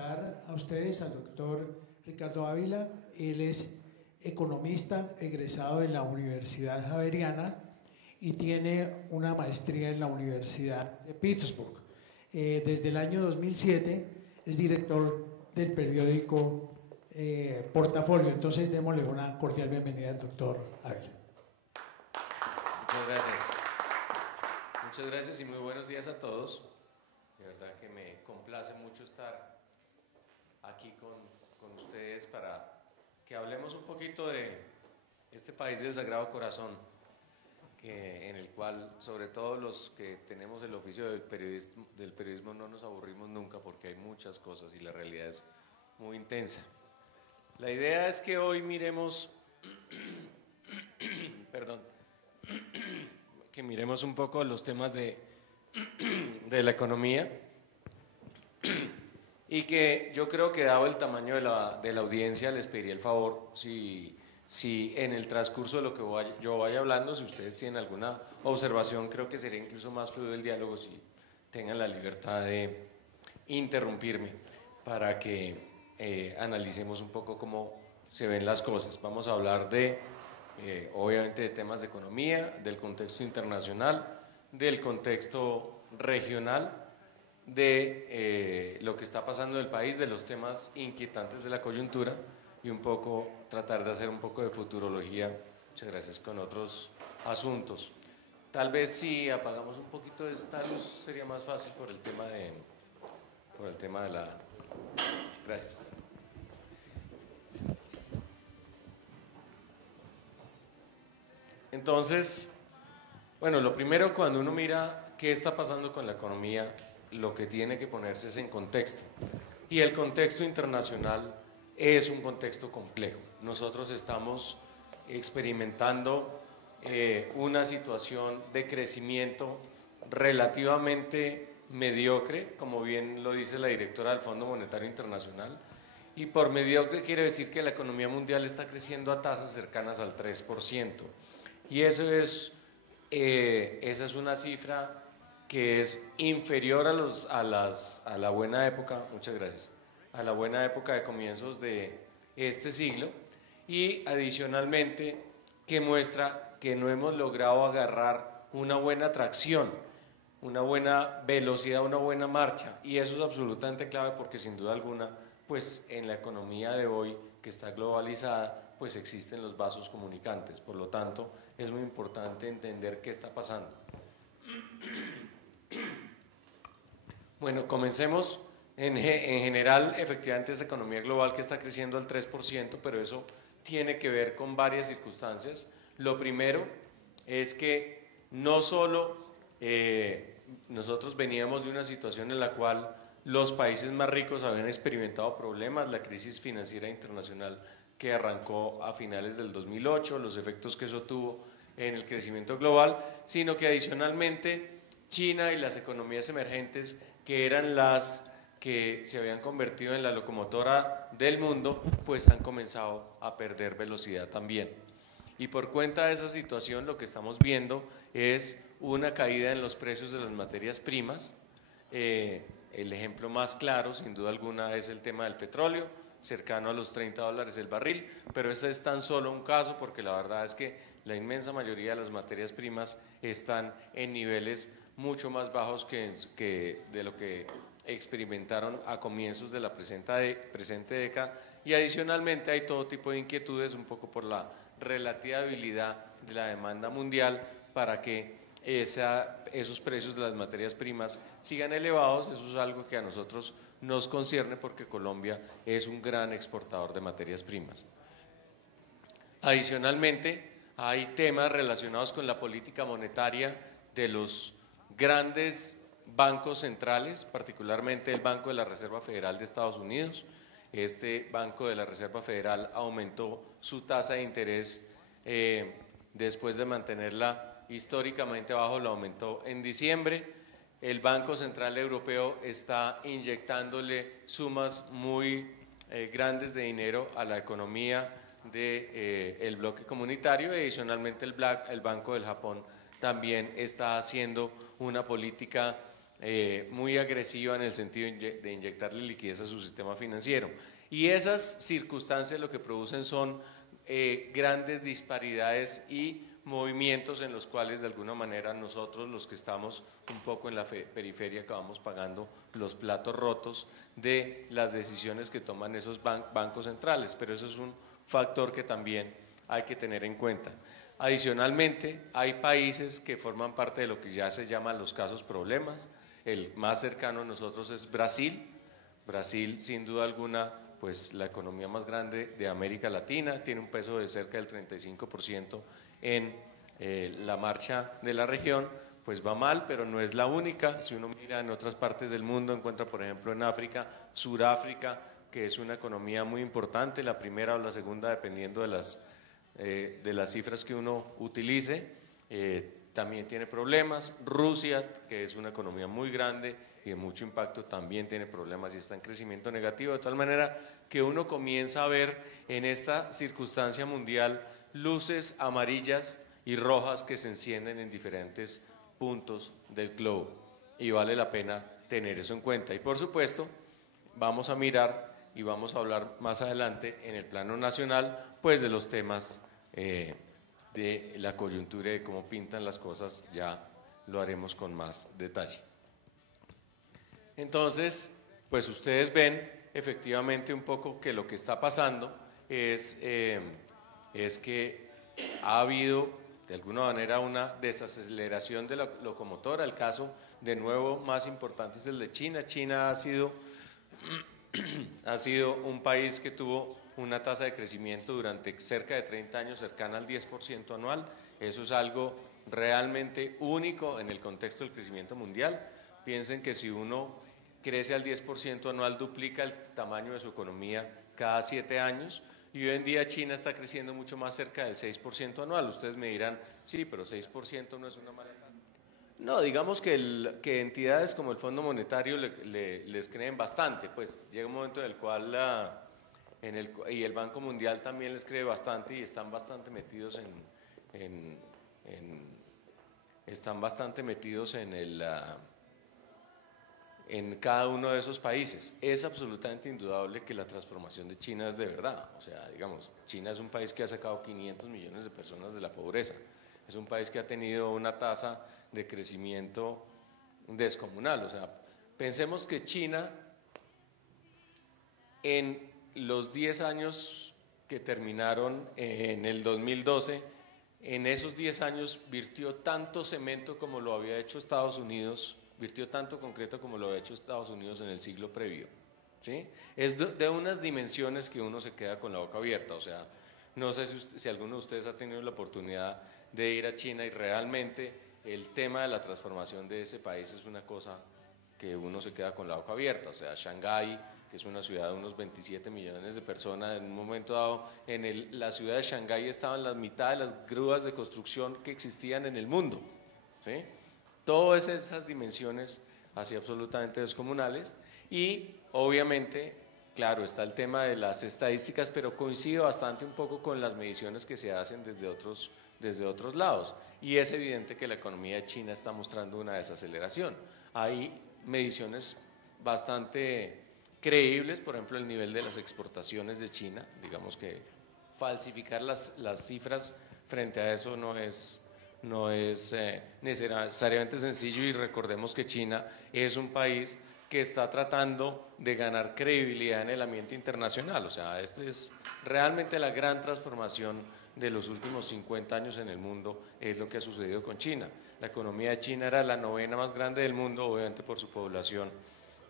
presentar a ustedes al doctor Ricardo Ávila. Él es economista egresado de la Universidad Javeriana y tiene una maestría en la Universidad de Pittsburgh. Desde el año 2007 es director del periódico Portafolio. Entonces démosle una cordial bienvenida al doctor Ávila. Muchas gracias. Muchas gracias y muy buenos días a todos. De verdad que me complace mucho estar aquí con ustedes para que hablemos un poquito de este país del Sagrado Corazón, en el cual, sobre todo los que tenemos el oficio del periodismo no nos aburrimos nunca porque hay muchas cosas y la realidad es muy intensa. La idea es que hoy miremos, perdón, que miremos un poco los temas de la economía y que yo creo que dado el tamaño de la audiencia les pediría el favor si en el transcurso de lo que yo vaya hablando, si ustedes tienen alguna observación, creo que sería incluso más fluido el diálogo si tengan la libertad de interrumpirme para que analicemos un poco cómo se ven las cosas. Vamos a hablar obviamente de temas de economía, del contexto internacional, del contexto regional, de lo que está pasando en el país, de los temas inquietantes de la coyuntura y un poco tratar de hacer un poco de futurología, muchas gracias, con otros asuntos. Tal vez si apagamos un poquito de esta luz sería más fácil por el tema de la... Gracias. Entonces, bueno, lo primero cuando uno mira qué está pasando con la economía, lo que tiene que ponerse es en contexto. Y el contexto internacional es un contexto complejo. Nosotros estamos experimentando una situación de crecimiento relativamente mediocre, como bien lo dice la directora del Fondo Monetario Internacional, y por mediocre quiere decir que la economía mundial está creciendo a tasas cercanas al 3%. Y esa es una cifra que es inferior a la buena época, muchas gracias, a la buena época de comienzos de este siglo, y adicionalmente que muestra que no hemos logrado agarrar una buena tracción, una buena velocidad, una buena marcha, y eso es absolutamente clave porque sin duda alguna, pues en la economía de hoy que está globalizada, pues existen los vasos comunicantes, por lo tanto es muy importante entender qué está pasando. Bueno, comencemos. En general, efectivamente es economía global que está creciendo al 3%, pero eso tiene que ver con varias circunstancias. Lo primero es que no solo nosotros veníamos de una situación en la cual los países más ricos habían experimentado problemas, la crisis financiera internacional que arrancó a finales del 2008, los efectos que eso tuvo en el crecimiento global, sino que adicionalmente China y las economías emergentes, que eran las que se habían convertido en la locomotora del mundo, pues han comenzado a perder velocidad también. Y por cuenta de esa situación lo que estamos viendo es una caída en los precios de las materias primas. El ejemplo más claro, sin duda alguna, es el tema del petróleo, cercano a los $30 el barril, pero ese es tan solo un caso porque la verdad es que la inmensa mayoría de las materias primas están en niveles mucho más bajos que de lo que experimentaron a comienzos de la presente década, y adicionalmente hay todo tipo de inquietudes un poco por la relativa habilidad de la demanda mundial para que esos precios de las materias primas sigan elevados. Eso es algo que a nosotros nos concierne porque Colombia es un gran exportador de materias primas. Adicionalmente, hay temas relacionados con la política monetaria de los grandes bancos centrales, particularmente el Banco de la Reserva Federal de Estados Unidos. Este Banco de la Reserva Federal aumentó su tasa de interés después de mantenerla históricamente bajo, lo aumentó en diciembre. El Banco Central Europeo está inyectándole sumas muy grandes de dinero a la economía del bloque comunitario, y adicionalmente el Banco del Japón también está haciendo una política muy agresiva en el sentido de inyectarle liquidez a su sistema financiero. Y esas circunstancias lo que producen son grandes disparidades y movimientos en los cuales de alguna manera nosotros, los que estamos un poco en la periferia, acabamos pagando los platos rotos de las decisiones que toman esos bancos centrales, pero eso es un factor que también hay que tener en cuenta. Adicionalmente, hay países que forman parte de lo que ya se llaman los casos problemas. El más cercano a nosotros es Brasil. Brasil, sin duda alguna, pues la economía más grande de América Latina, tiene un peso de cerca del 35% en la marcha de la región, pues va mal, pero no es la única. Si uno mira en otras partes del mundo, encuentra por ejemplo en África, Suráfrica, que es una economía muy importante, la primera o la segunda dependiendo de las cifras que uno utilice, también tiene problemas. Rusia, que es una economía muy grande y de mucho impacto, también tiene problemas y está en crecimiento negativo, de tal manera que uno comienza a ver en esta circunstancia mundial luces amarillas y rojas que se encienden en diferentes puntos del globo, y vale la pena tener eso en cuenta. Y por supuesto vamos a mirar y vamos a hablar más adelante en el plano nacional pues de los temas de la coyuntura y de cómo pintan las cosas. Ya lo haremos con más detalle. Entonces, pues ustedes ven efectivamente un poco que lo que está pasando es que ha habido de alguna manera una desaceleración de la locomotora. El caso de nuevo más importante es el de China. China ha sido un país que tuvo una tasa de crecimiento durante cerca de 30 años cercana al 10% anual. Eso es algo realmente único en el contexto del crecimiento mundial. Piensen que si uno crece al 10% anual, duplica el tamaño de su economía cada 7 años, y hoy en día China está creciendo mucho más, cerca del 6% anual. Ustedes me dirán, sí, pero 6% no es una mala tasa. No, digamos que entidades como el Fondo Monetario les creen bastante, pues llega un momento en el cual y el Banco Mundial también les cree bastante, y están bastante metidos en cada uno de esos países. Es absolutamente indudable que la transformación de China es de verdad. O sea, digamos, China es un país que ha sacado 500 millones de personas de la pobreza. Es un país que ha tenido una tasa de crecimiento descomunal. O sea, pensemos que China en los 10 años que terminaron en el 2012, en esos 10 años virtió tanto cemento como lo había hecho Estados Unidos, virtió tanto concreto como lo había hecho Estados Unidos en el siglo previo, ¿sí? Es de unas dimensiones que uno se queda con la boca abierta. O sea, no sé si alguno de ustedes ha tenido la oportunidad de ir a China, y realmente el tema de la transformación de ese país es una cosa que uno se queda con la boca abierta. O sea, Shanghái, que es una ciudad de unos 27 millones de personas, en un momento dado la ciudad de Shanghái estaban la mitad de las grúas de construcción que existían en el mundo, ¿sí? Todas esas dimensiones así absolutamente descomunales. Y obviamente, claro, está el tema de las estadísticas, pero coincide bastante un poco con las mediciones que se hacen desde otros lados, y es evidente que la economía de China está mostrando una desaceleración. Hay mediciones bastante creíbles, por ejemplo el nivel de las exportaciones de China. Digamos que falsificar las cifras frente a eso no es necesariamente sencillo, y recordemos que China es un país que está tratando de ganar credibilidad en el ambiente internacional. O sea, esta es realmente la gran transformación de los últimos 50 años en el mundo, es lo que ha sucedido con China. La economía de China era la 9ª más grande del mundo, obviamente por su población,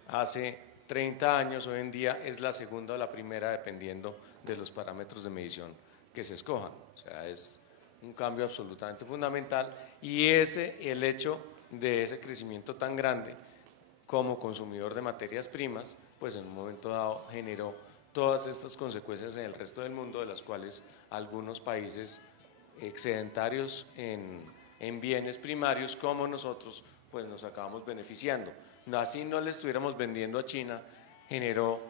hace 30 años. Hoy en día es la segunda o la primera, dependiendo de los parámetros de medición que se escojan. O sea, es un cambio absolutamente fundamental, y el hecho de ese crecimiento tan grande como consumidor de materias primas, pues en un momento dado generó todas estas consecuencias en el resto del mundo, de las cuales algunos países excedentarios en bienes primarios como nosotros, pues nos acabamos beneficiando. Así no le estuviéramos vendiendo a China, generó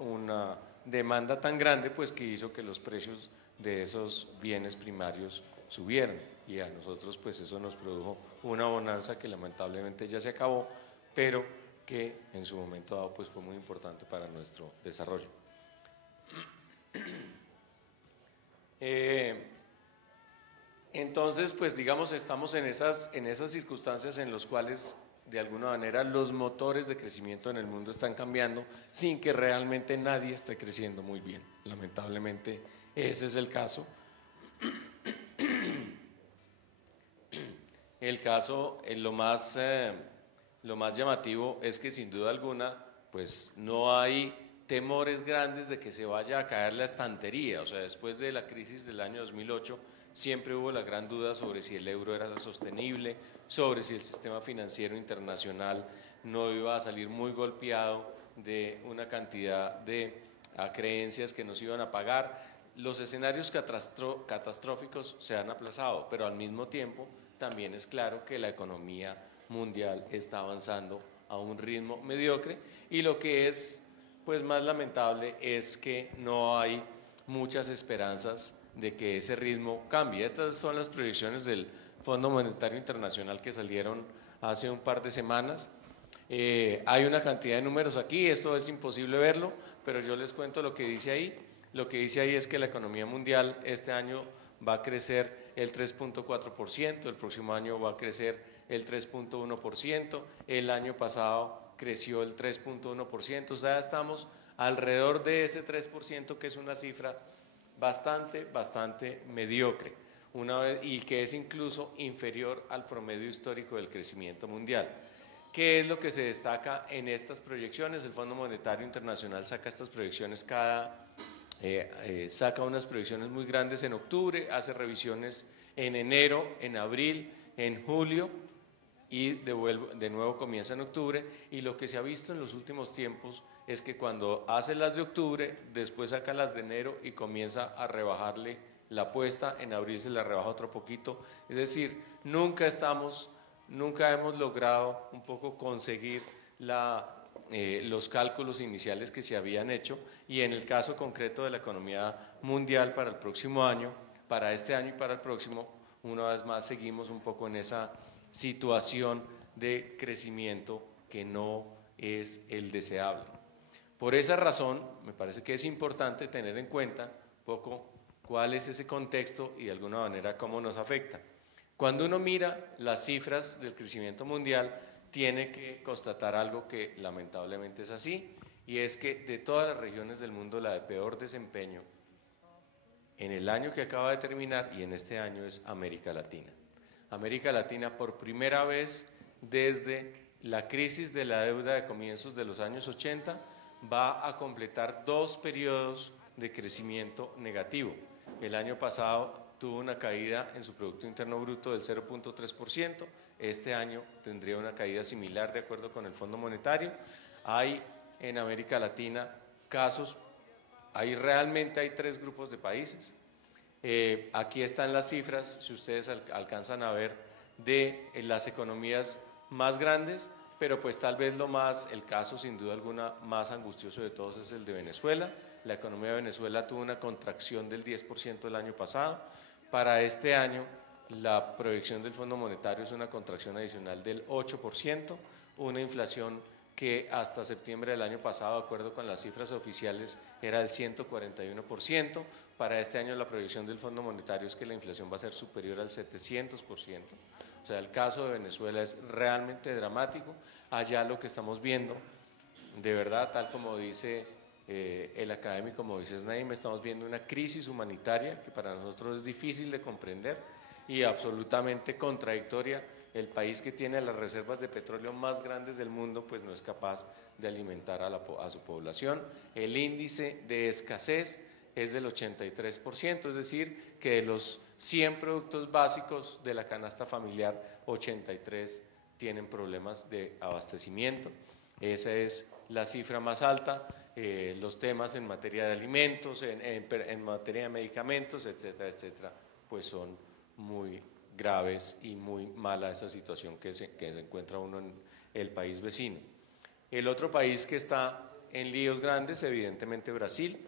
una demanda tan grande, pues que hizo que los precios de esos bienes primarios subieran, y a nosotros pues eso nos produjo una bonanza que lamentablemente ya se acabó, pero que en su momento dado pues fue muy importante para nuestro desarrollo. Entonces, pues digamos, estamos en esas circunstancias en las cuales de alguna manera los motores de crecimiento en el mundo están cambiando sin que realmente nadie esté creciendo muy bien. Lamentablemente ese es el caso. El caso, lo más llamativo es que sin duda alguna, pues no hay temores grandes de que se vaya a caer la estantería. O sea, después de la crisis del año 2008, siempre hubo la gran duda sobre si el euro era sostenible, sobre si el sistema financiero internacional no iba a salir muy golpeado de una cantidad de creencias que nos iban a pagar. Los escenarios catastróficos se han aplazado, pero al mismo tiempo también es claro que la economía mundial está avanzando a un ritmo mediocre y lo que es pues más lamentable es que no hay muchas esperanzas de que ese ritmo cambie. Estas son las proyecciones del Fondo Monetario Internacional que salieron hace un par de semanas. Hay una cantidad de números aquí, esto es imposible verlo, pero yo les cuento lo que dice ahí. Lo que dice ahí es que la economía mundial este año va a crecer el 3.4%, el próximo año va a crecer el 3.1%, el año pasado creció el 3.1%, o sea, estamos alrededor de ese 3%, que es una cifra bastante mediocre, y que es incluso inferior al promedio histórico del crecimiento mundial. ¿Qué es lo que se destaca en estas proyecciones? El Fondo Monetario Internacional saca estas proyecciones saca unas proyecciones muy grandes en octubre, hace revisiones en enero, en abril, en julio y de nuevo comienza en octubre, y lo que se ha visto en los últimos tiempos es que cuando hace las de octubre, después saca las de enero y comienza a rebajarle la apuesta, en abril se la rebaja otro poquito, es decir, nunca hemos logrado un poco conseguir los cálculos iniciales que se habían hecho, y en el caso concreto de la economía mundial para el próximo año, para este año y para el próximo, una vez más seguimos un poco en esa situación de crecimiento que no es el deseable. Por esa razón, me parece que es importante tener en cuenta un poco cuál es ese contexto y de alguna manera cómo nos afecta. Cuando uno mira las cifras del crecimiento mundial, tiene que constatar algo que lamentablemente es así, y es que de todas las regiones del mundo la de peor desempeño en el año que acaba de terminar y en este año es América Latina. América Latina, por primera vez desde la crisis de la deuda de comienzos de los años 80, va a completar 2 periodos de crecimiento negativo. El año pasado tuvo una caída en su Producto Interno Bruto del 0.3%, este año tendría una caída similar de acuerdo con el Fondo Monetario. Hay en América Latina realmente hay 3 grupos de países. Aquí están las cifras, si ustedes alcanzan a ver, de las economías más grandes, pero pues tal vez el caso sin duda alguna más angustioso de todos es el de Venezuela. La economía de Venezuela tuvo una contracción del 10% el año pasado. Para este año la proyección del Fondo Monetario es una contracción adicional del 8%, una inflación que hasta septiembre del año pasado, de acuerdo con las cifras oficiales, era del 141%. Para este año la proyección del Fondo Monetario es que la inflación va a ser superior al 700%. O sea, el caso de Venezuela es realmente dramático. Allá lo que estamos viendo, de verdad, tal como dice el académico Moisés Naim, estamos viendo una crisis humanitaria que para nosotros es difícil de comprender y absolutamente contradictoria. El país que tiene las reservas de petróleo más grandes del mundo pues no es capaz de alimentar a su población. El índice de escasez es del 83%, es decir, que de los 100 productos básicos de la canasta familiar, 83 tienen problemas de abastecimiento. Esa es la cifra más alta. Los temas en materia de alimentos, en materia de medicamentos, etcétera, etcétera, pues son muy graves y muy mala esa situación que se encuentra uno en el país vecino. El otro país que está en líos grandes, evidentemente Brasil,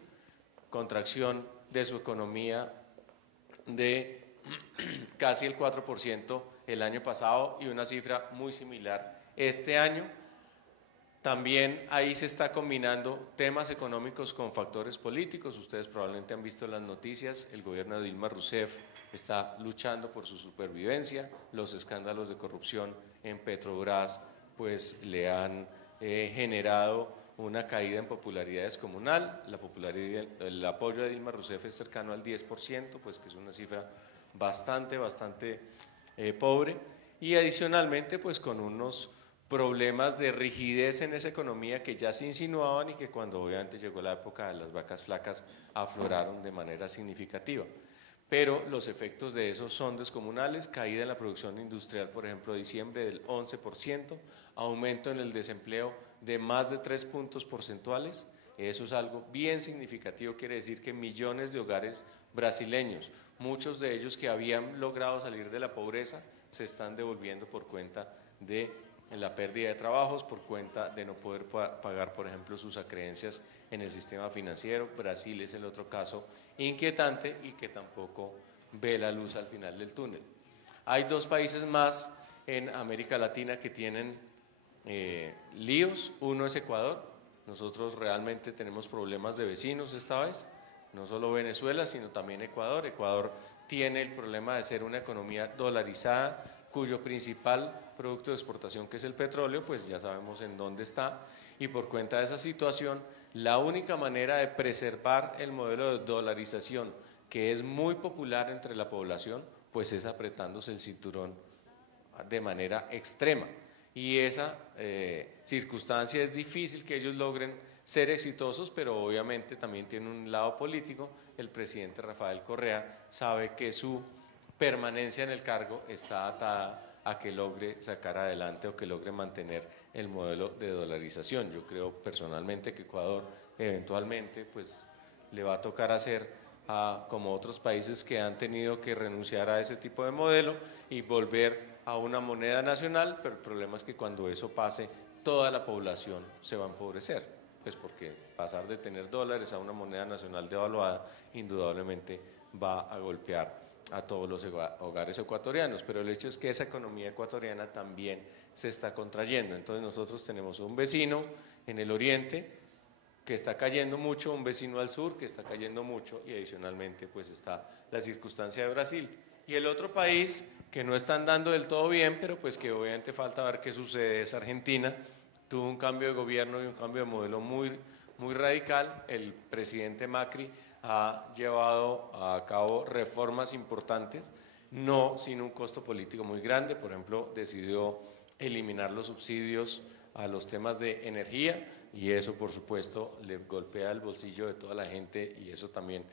contracción de su economía de casi el 4% el año pasado y una cifra muy similar este año. También ahí se está combinando temas económicos con factores políticos. Ustedes probablemente han visto las noticias, el gobierno de Dilma Rousseff está luchando por su supervivencia, los escándalos de corrupción en Petrobras pues le han generado una caída en popularidad descomunal. El apoyo de Dilma Rousseff es cercano al 10%, pues que es una cifra bastante pobre, y adicionalmente pues con unos problemas de rigidez en esa economía que ya se insinuaban y que cuando obviamente llegó la época de las vacas flacas afloraron de manera significativa. Pero los efectos de eso son descomunales: caída en la producción industrial, por ejemplo, diciembre del 11%, aumento en el desempleo de más de 3 puntos porcentuales. Eso es algo bien significativo, quiere decir que millones de hogares brasileños, muchos de ellos que habían logrado salir de la pobreza, se están devolviendo por cuenta de la pérdida de trabajos, por cuenta de no poder pagar, por ejemplo, sus acreencias en el sistema financiero. Brasil es el otro caso inquietante y que tampoco ve la luz al final del túnel. Hay dos países más en América Latina que tienen líos. Uno es Ecuador. Nosotros realmente tenemos problemas de vecinos esta vez, no solo Venezuela, sino también Ecuador. Ecuador tiene el problema de ser una economía dolarizada, cuyo principal producto de exportación, que es el petróleo, pues ya sabemos en dónde está, y por cuenta de esa situación, la única manera de preservar el modelo de dolarización, que es muy popular entre la población, pues es apretándose el cinturón de manera extrema. Y esa circunstancia es difícil que ellos logren ser exitosos, pero obviamente también tiene un lado político. El presidente Rafael Correa sabe que su permanencia en el cargo está atada a que logre sacar adelante o que logre mantener el modelo de dolarización. Yo creo personalmente que Ecuador eventualmente pues le va a tocar hacer como otros países que han tenido que renunciar a ese tipo de modelo y volver a una moneda nacional, pero el problema es que cuando eso pase, toda la población se va a empobrecer, pues porque pasar de tener dólares a una moneda nacional devaluada indudablemente va a golpear a todos los hogares ecuatorianos, pero el hecho es que esa economía ecuatoriana también se está contrayendo. Entonces nosotros tenemos un vecino en el oriente que está cayendo mucho, un vecino al sur que está cayendo mucho, y adicionalmente pues está la circunstancia de Brasil. Y el otro país que no está andando del todo bien, pero pues que obviamente falta ver qué sucede, es Argentina. Tuvo un cambio de gobierno y un cambio de modelo muy radical. El presidente Macri ha llevado a cabo reformas importantes, no sin un costo político muy grande. Por ejemplo, decidió eliminar los subsidios a los temas de energía, y eso por supuesto le golpea el bolsillo de toda la gente, y eso también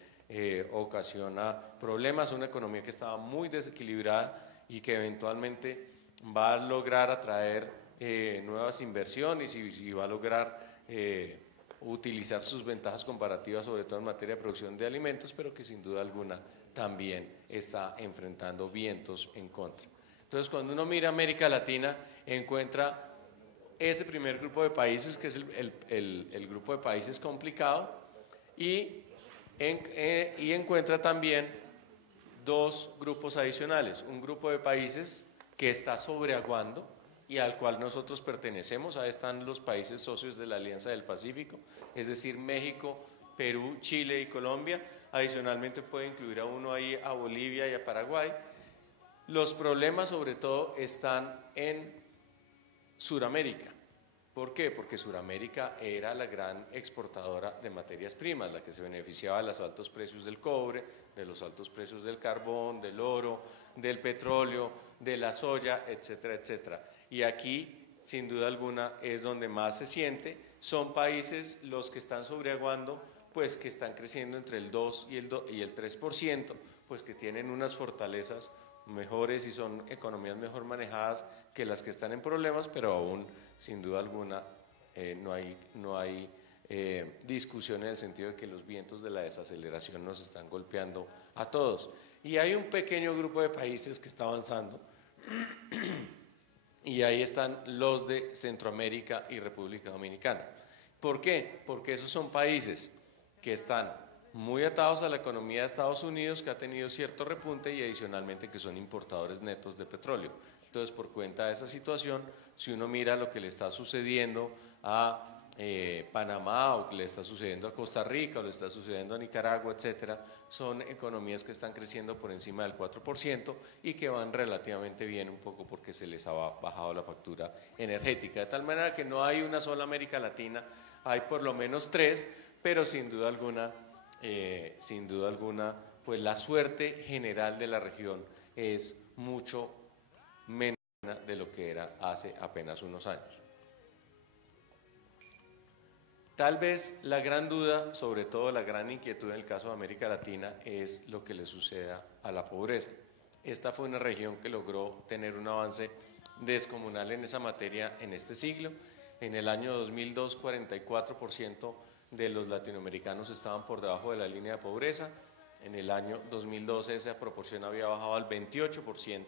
ocasiona problemas. Una economía que estaba muy desequilibrada y que eventualmente va a lograr atraer nuevas inversiones y va a lograr utilizar sus ventajas comparativas, sobre todo en materia de producción de alimentos, pero que sin duda alguna también está enfrentando vientos en contra. Entonces, cuando uno mira América Latina, encuentra ese primer grupo de países, que es el grupo de países complicado, y encuentra también dos grupos adicionales: un grupo de países que está sobreaguando y al cual nosotros pertenecemos. Ahí están los países socios de la Alianza del Pacífico, es decir, México, Perú, Chile y Colombia. Adicionalmente puede incluir a uno ahí a Bolivia y a Paraguay. Los problemas sobre todo están en Suramérica. ¿Por qué? Porque Suramérica era la gran exportadora de materias primas, la que se beneficiaba de los altos precios del cobre, de los altos precios del carbón, del oro, del petróleo, de la soya, etcétera, etcétera. Y aquí, sin duda alguna, es donde más se siente. Son países los que están sobreaguando, pues que están creciendo entre el 2 y el 3%, pues que tienen unas fortalezas mejores y son economías mejor manejadas que las que están en problemas, pero aún, sin duda alguna, no hay discusión en el sentido de que los vientos de la desaceleración nos están golpeando a todos. Y hay un pequeño grupo de países que está avanzando, y ahí están los de Centroamérica y República Dominicana. ¿Por qué? Porque esos son países que están muy atados a la economía de Estados Unidos, que ha tenido cierto repunte, y adicionalmente que son importadores netos de petróleo. Entonces, por cuenta de esa situación, si uno mira lo que le está sucediendo a Panamá, o que le está sucediendo a Costa Rica, o le está sucediendo a Nicaragua, etcétera, son economías que están creciendo por encima del 4% y que van relativamente bien, un poco porque se les ha bajado la factura energética, de tal manera que no hay una sola América Latina, hay por lo menos tres, pero sin duda alguna, pues la suerte general de la región es mucho menos de lo que era hace apenas unos años. Tal vez la gran duda, sobre todo la gran inquietud en el caso de América Latina, es lo que le suceda a la pobreza. Esta fue una región que logró tener un avance descomunal en esa materia en este siglo. En el año 2002, 44% de los latinoamericanos estaban por debajo de la línea de pobreza. En el año 2012 esa proporción había bajado al 28%.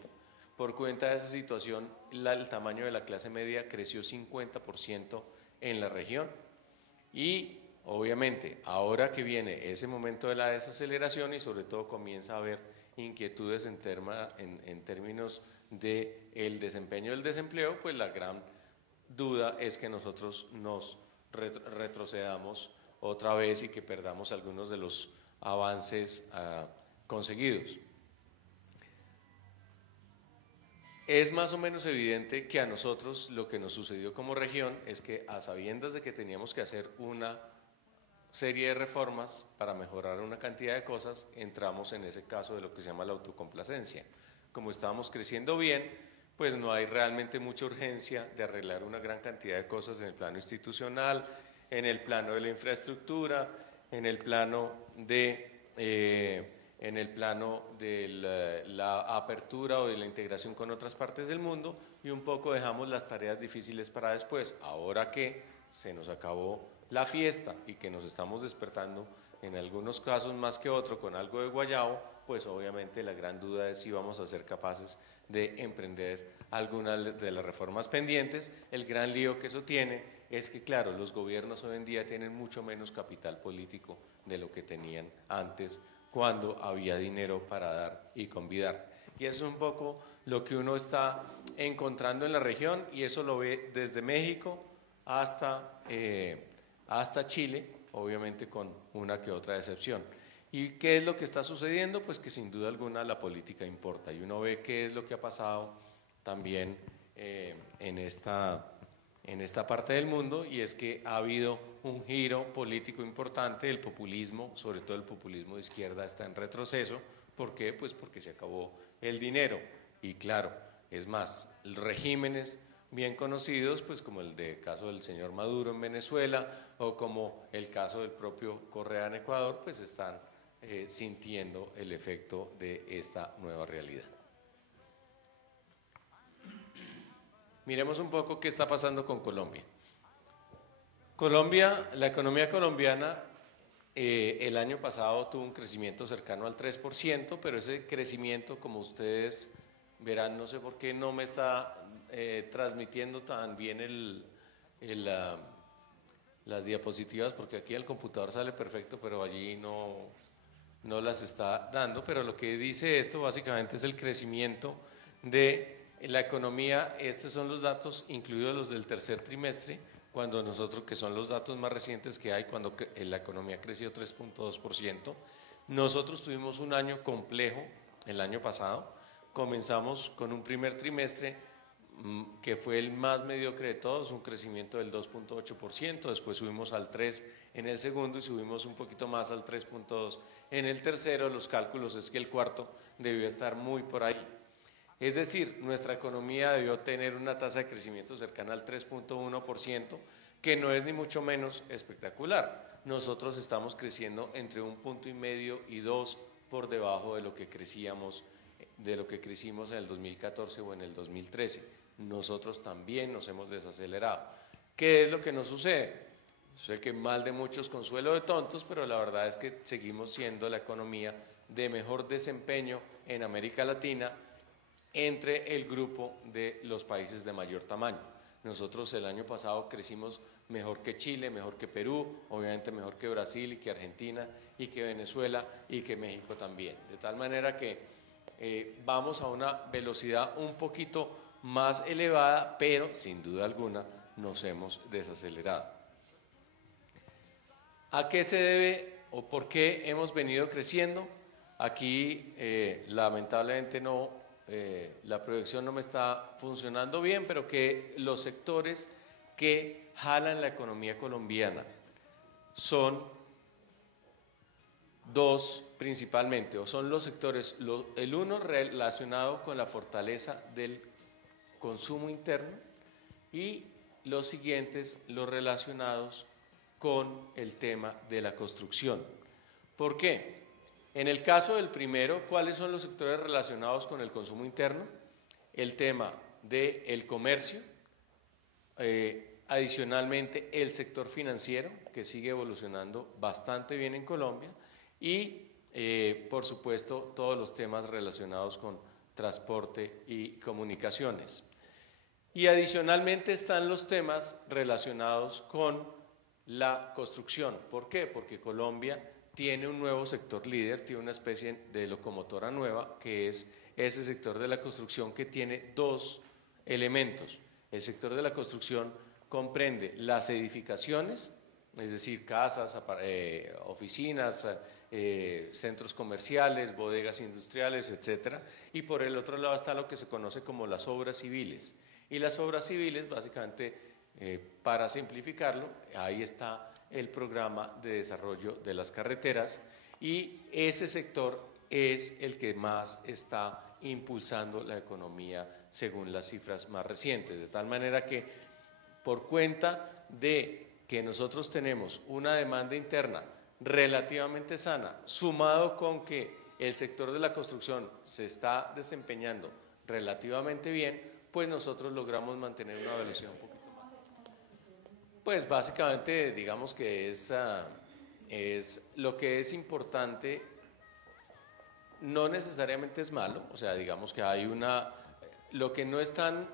Por cuenta de esa situación, el tamaño de la clase media creció 50% en la región. Y obviamente ahora que viene ese momento de la desaceleración y sobre todo comienza a haber inquietudes en términos del desempeño del desempleo, pues la gran duda es que nosotros nos retrocedamos otra vez y que perdamos algunos de los avances conseguidos. Es más o menos evidente que a nosotros lo que nos sucedió como región es que, a sabiendas de que teníamos que hacer una serie de reformas para mejorar una cantidad de cosas, entramos en ese caso de lo que se llama la autocomplacencia. Como estábamos creciendo bien, pues no hay realmente mucha urgencia de arreglar una gran cantidad de cosas en el plano institucional, en el plano de la infraestructura, en el plano de la apertura o de la integración con otras partes del mundo, y un poco dejamos las tareas difíciles para después. Ahora que se nos acabó la fiesta y que nos estamos despertando, en algunos casos más que otro, con algo de guayabo, pues obviamente la gran duda es si vamos a ser capaces de emprender algunas de las reformas pendientes. El gran lío que eso tiene es que, claro, los gobiernos hoy en día tienen mucho menos capital político de lo que tenían antes, cuando había dinero para dar y convidar. Y eso es un poco lo que uno está encontrando en la región, y eso lo ve desde México hasta Chile, obviamente con una que otra excepción. ¿Y qué es lo que está sucediendo? Pues que sin duda alguna la política importa, y uno ve qué es lo que ha pasado también en esta parte del mundo, y es que ha habido un giro político importante. El populismo, sobre todo el populismo de izquierda, está en retroceso. ¿Por qué? Pues porque se acabó el dinero, y claro, es más, regímenes bien conocidos, pues como el caso del señor Maduro en Venezuela, o como el caso del propio Correa en Ecuador, pues están sintiendo el efecto de esta nueva realidad. Miremos un poco qué está pasando con Colombia. La economía colombiana el año pasado tuvo un crecimiento cercano al 3%, pero ese crecimiento, como ustedes verán, no sé por qué no me está transmitiendo tan bien las diapositivas, porque aquí el computador sale perfecto, pero allí no las está dando. Pero lo que dice esto básicamente es el crecimiento de la economía. Estos son los datos, incluidos los del tercer trimestre, cuando nosotros, que son los datos más recientes que hay, cuando la economía creció 3.2%. Nosotros tuvimos un año complejo el año pasado. Comenzamos con un primer trimestre que fue el más mediocre de todos, un crecimiento del 2.8%, después subimos al 3% en el segundo y subimos un poquito más al 3.2% en el tercero. Los cálculos es que el cuarto debió estar muy por ahí. Es decir, nuestra economía debió tener una tasa de crecimiento cercana al 3.1%, que no es ni mucho menos espectacular. Nosotros estamos creciendo entre 1.5 y 2 por debajo de lo que crecimos en el 2014 o en el 2013. Nosotros también nos hemos desacelerado. ¿Qué es lo que nos sucede? Sé que mal de muchos, consuelo de tontos, pero la verdad es que seguimos siendo la economía de mejor desempeño en América Latina entre el grupo de los países de mayor tamaño. Nosotros el año pasado crecimos mejor que Chile, mejor que Perú, obviamente mejor que Brasil y que Argentina y que Venezuela y que México también. De tal manera que vamos a una velocidad un poquito más elevada, pero sin duda alguna nos hemos desacelerado. ¿A qué se debe o por qué hemos venido creciendo? Aquí lamentablemente la proyección no me está funcionando bien, pero que los sectores que jalan la economía colombiana son dos principalmente, o son los sectores, el uno relacionado con la fortaleza del consumo interno y los siguientes los relacionados con el tema de la construcción. ¿Por qué? En el caso del primero, ¿cuáles son los sectores relacionados con el consumo interno? El tema del comercio, adicionalmente el sector financiero, que sigue evolucionando bastante bien en Colombia, y por supuesto todos los temas relacionados con transporte y comunicaciones. Y adicionalmente están los temas relacionados con la construcción. ¿Por qué? Porque Colombia tiene un nuevo sector líder, tiene una especie de locomotora nueva, que es ese sector de la construcción que tiene dos elementos. El sector de la construcción comprende las edificaciones, es decir, casas, oficinas, centros comerciales, bodegas industriales, etcétera, y por el otro lado está lo que se conoce como las obras civiles. Y las obras civiles, básicamente, para simplificarlo, ahí está el programa de desarrollo de las carreteras, y ese sector es el que más está impulsando la economía según las cifras más recientes, de tal manera que por cuenta de que nosotros tenemos una demanda interna relativamente sana, sumado con que el sector de la construcción se está desempeñando relativamente bien, pues nosotros logramos mantener una velocidad un poquito más. Pues básicamente digamos que es lo que es importante, no necesariamente es malo, o sea, digamos que hay lo que no están,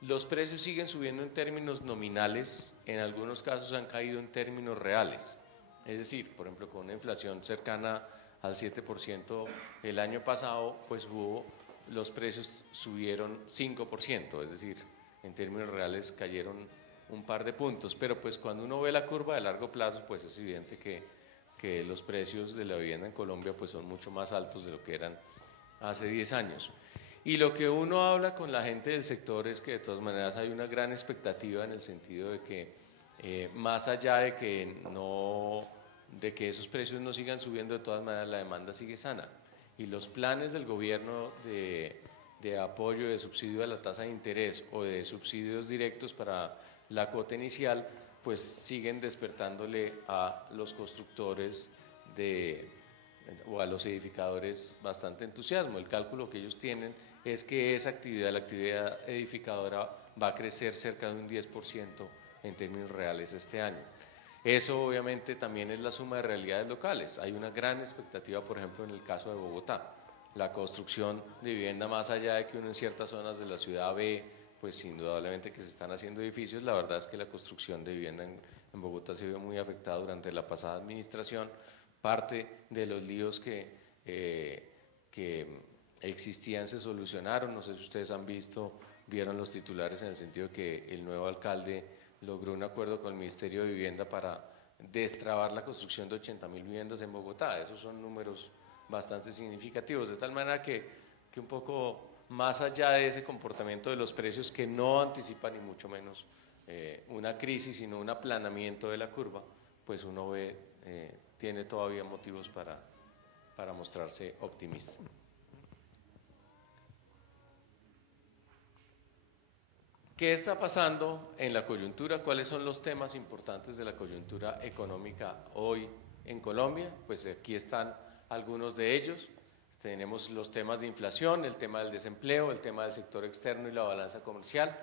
los precios siguen subiendo en términos nominales, en algunos casos han caído en términos reales. Es decir, por ejemplo, con una inflación cercana al 7% el año pasado, pues los precios subieron 5%, es decir, en términos reales cayeron un par de puntos, pero pues cuando uno ve la curva de largo plazo, pues es evidente que los precios de la vivienda en Colombia pues son mucho más altos de lo que eran hace 10 años. Y lo que uno habla con la gente del sector es que de todas maneras hay una gran expectativa en el sentido de que más allá de que esos precios no sigan subiendo, de todas maneras la demanda sigue sana. Y los planes del gobierno de apoyo, de subsidio a la tasa de interés o de subsidios directos para la cuota inicial, pues siguen despertándole a los constructores o a los edificadores bastante entusiasmo. El cálculo que ellos tienen es que esa actividad, la actividad edificadora, va a crecer cerca de un 10% en términos reales este año. Eso obviamente también es la suma de realidades locales. Hay una gran expectativa, por ejemplo, en el caso de Bogotá. La construcción de vivienda, más allá de que uno en ciertas zonas de la ciudad ve, pues indudablemente que se están haciendo edificios, la verdad es que la construcción de vivienda en Bogotá se vio muy afectada durante la pasada administración. Parte de los líos que existían se solucionaron. No sé si ustedes vieron los titulares en el sentido de que el nuevo alcalde logró un acuerdo con el Ministerio de Vivienda para destrabar la construcción de 80.000 viviendas en Bogotá. Esos son números bastante significativos, de tal manera que un poco más allá de ese comportamiento de los precios que no anticipa ni mucho menos una crisis, sino un aplanamiento de la curva, pues uno tiene todavía motivos para mostrarse optimista. ¿Qué está pasando en la coyuntura? ¿Cuáles son los temas importantes de la coyuntura económica hoy en Colombia? Pues aquí están algunos de ellos. Tenemos los temas de inflación, el tema del desempleo, el tema del sector externo y la balanza comercial,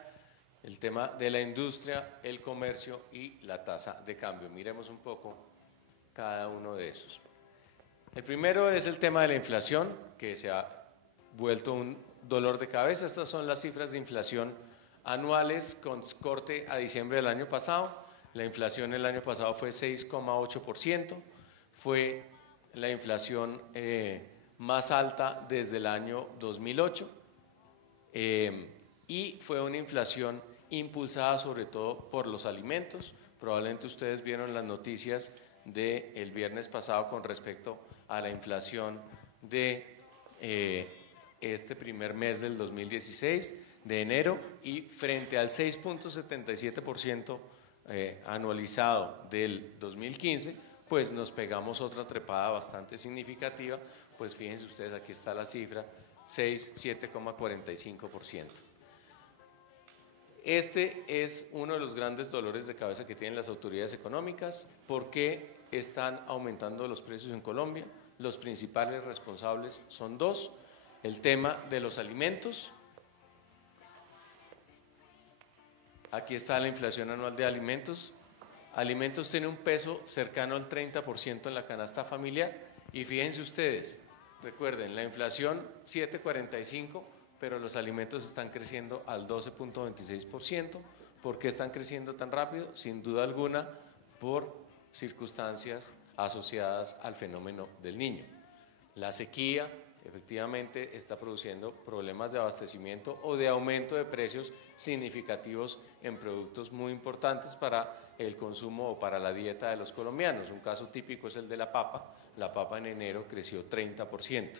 el tema de la industria, el comercio y la tasa de cambio. Miremos un poco cada uno de esos. El primero es el tema de la inflación, que se ha vuelto un dolor de cabeza. Estas son las cifras de inflación anuales con corte a diciembre del año pasado. La inflación el año pasado fue 6,8%, fue la inflación más alta desde el año 2008 y fue una inflación impulsada sobre todo por los alimentos. Probablemente ustedes vieron las noticias del viernes pasado con respecto a la inflación de este primer mes del 2016, de enero, y frente al 6.77% anualizado del 2015, pues nos pegamos otra trepada bastante significativa. Pues fíjense ustedes, aquí está la cifra, 7,45%. Este es uno de los grandes dolores de cabeza que tienen las autoridades económicas. ¿Por qué están aumentando los precios en Colombia? Los principales responsables son dos: el tema de los alimentos. Aquí está la inflación anual de alimentos. Alimentos tiene un peso cercano al 30% en la canasta familiar, y fíjense ustedes, recuerden, la inflación 7,45%, pero los alimentos están creciendo al 12,26%. ¿Por qué están creciendo tan rápido? Sin duda alguna, por circunstancias asociadas al fenómeno del Niño. La sequía efectivamente está produciendo problemas de abastecimiento o de aumento de precios significativos en productos muy importantes para el consumo o para la dieta de los colombianos. Un caso típico es el de la papa. La papa en enero creció 30%.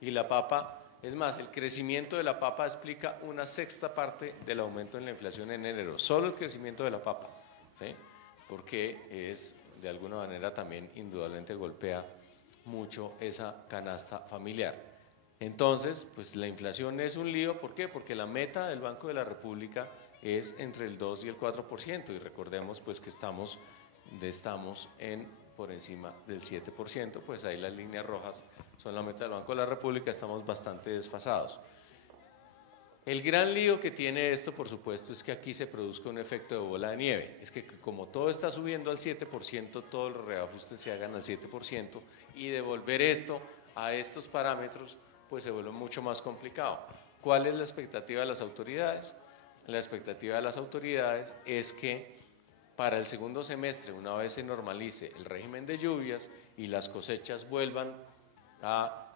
Y la papa, es más, el crecimiento de la papa explica una sexta parte del aumento en la inflación en enero. Solo el crecimiento de la papa, ¿sí? Porque es, de alguna manera, también indudablemente golpea mucho esa canasta familiar. Entonces, pues la inflación es un lío. ¿Por qué? Porque la meta del Banco de la República es entre el 2 y el 4%, y recordemos pues que estamos por encima del 7%, pues ahí las líneas rojas son la meta del Banco de la República, estamos bastante desfasados. El gran lío que tiene esto, por supuesto, es que aquí se produzca un efecto de bola de nieve. Es que como todo está subiendo al 7%, todos los reajustes se hagan al 7%, y devolver esto a estos parámetros pues se vuelve mucho más complicado. ¿Cuál es la expectativa de las autoridades? La expectativa de las autoridades es que para el segundo semestre, una vez se normalice el régimen de lluvias y las cosechas vuelvan a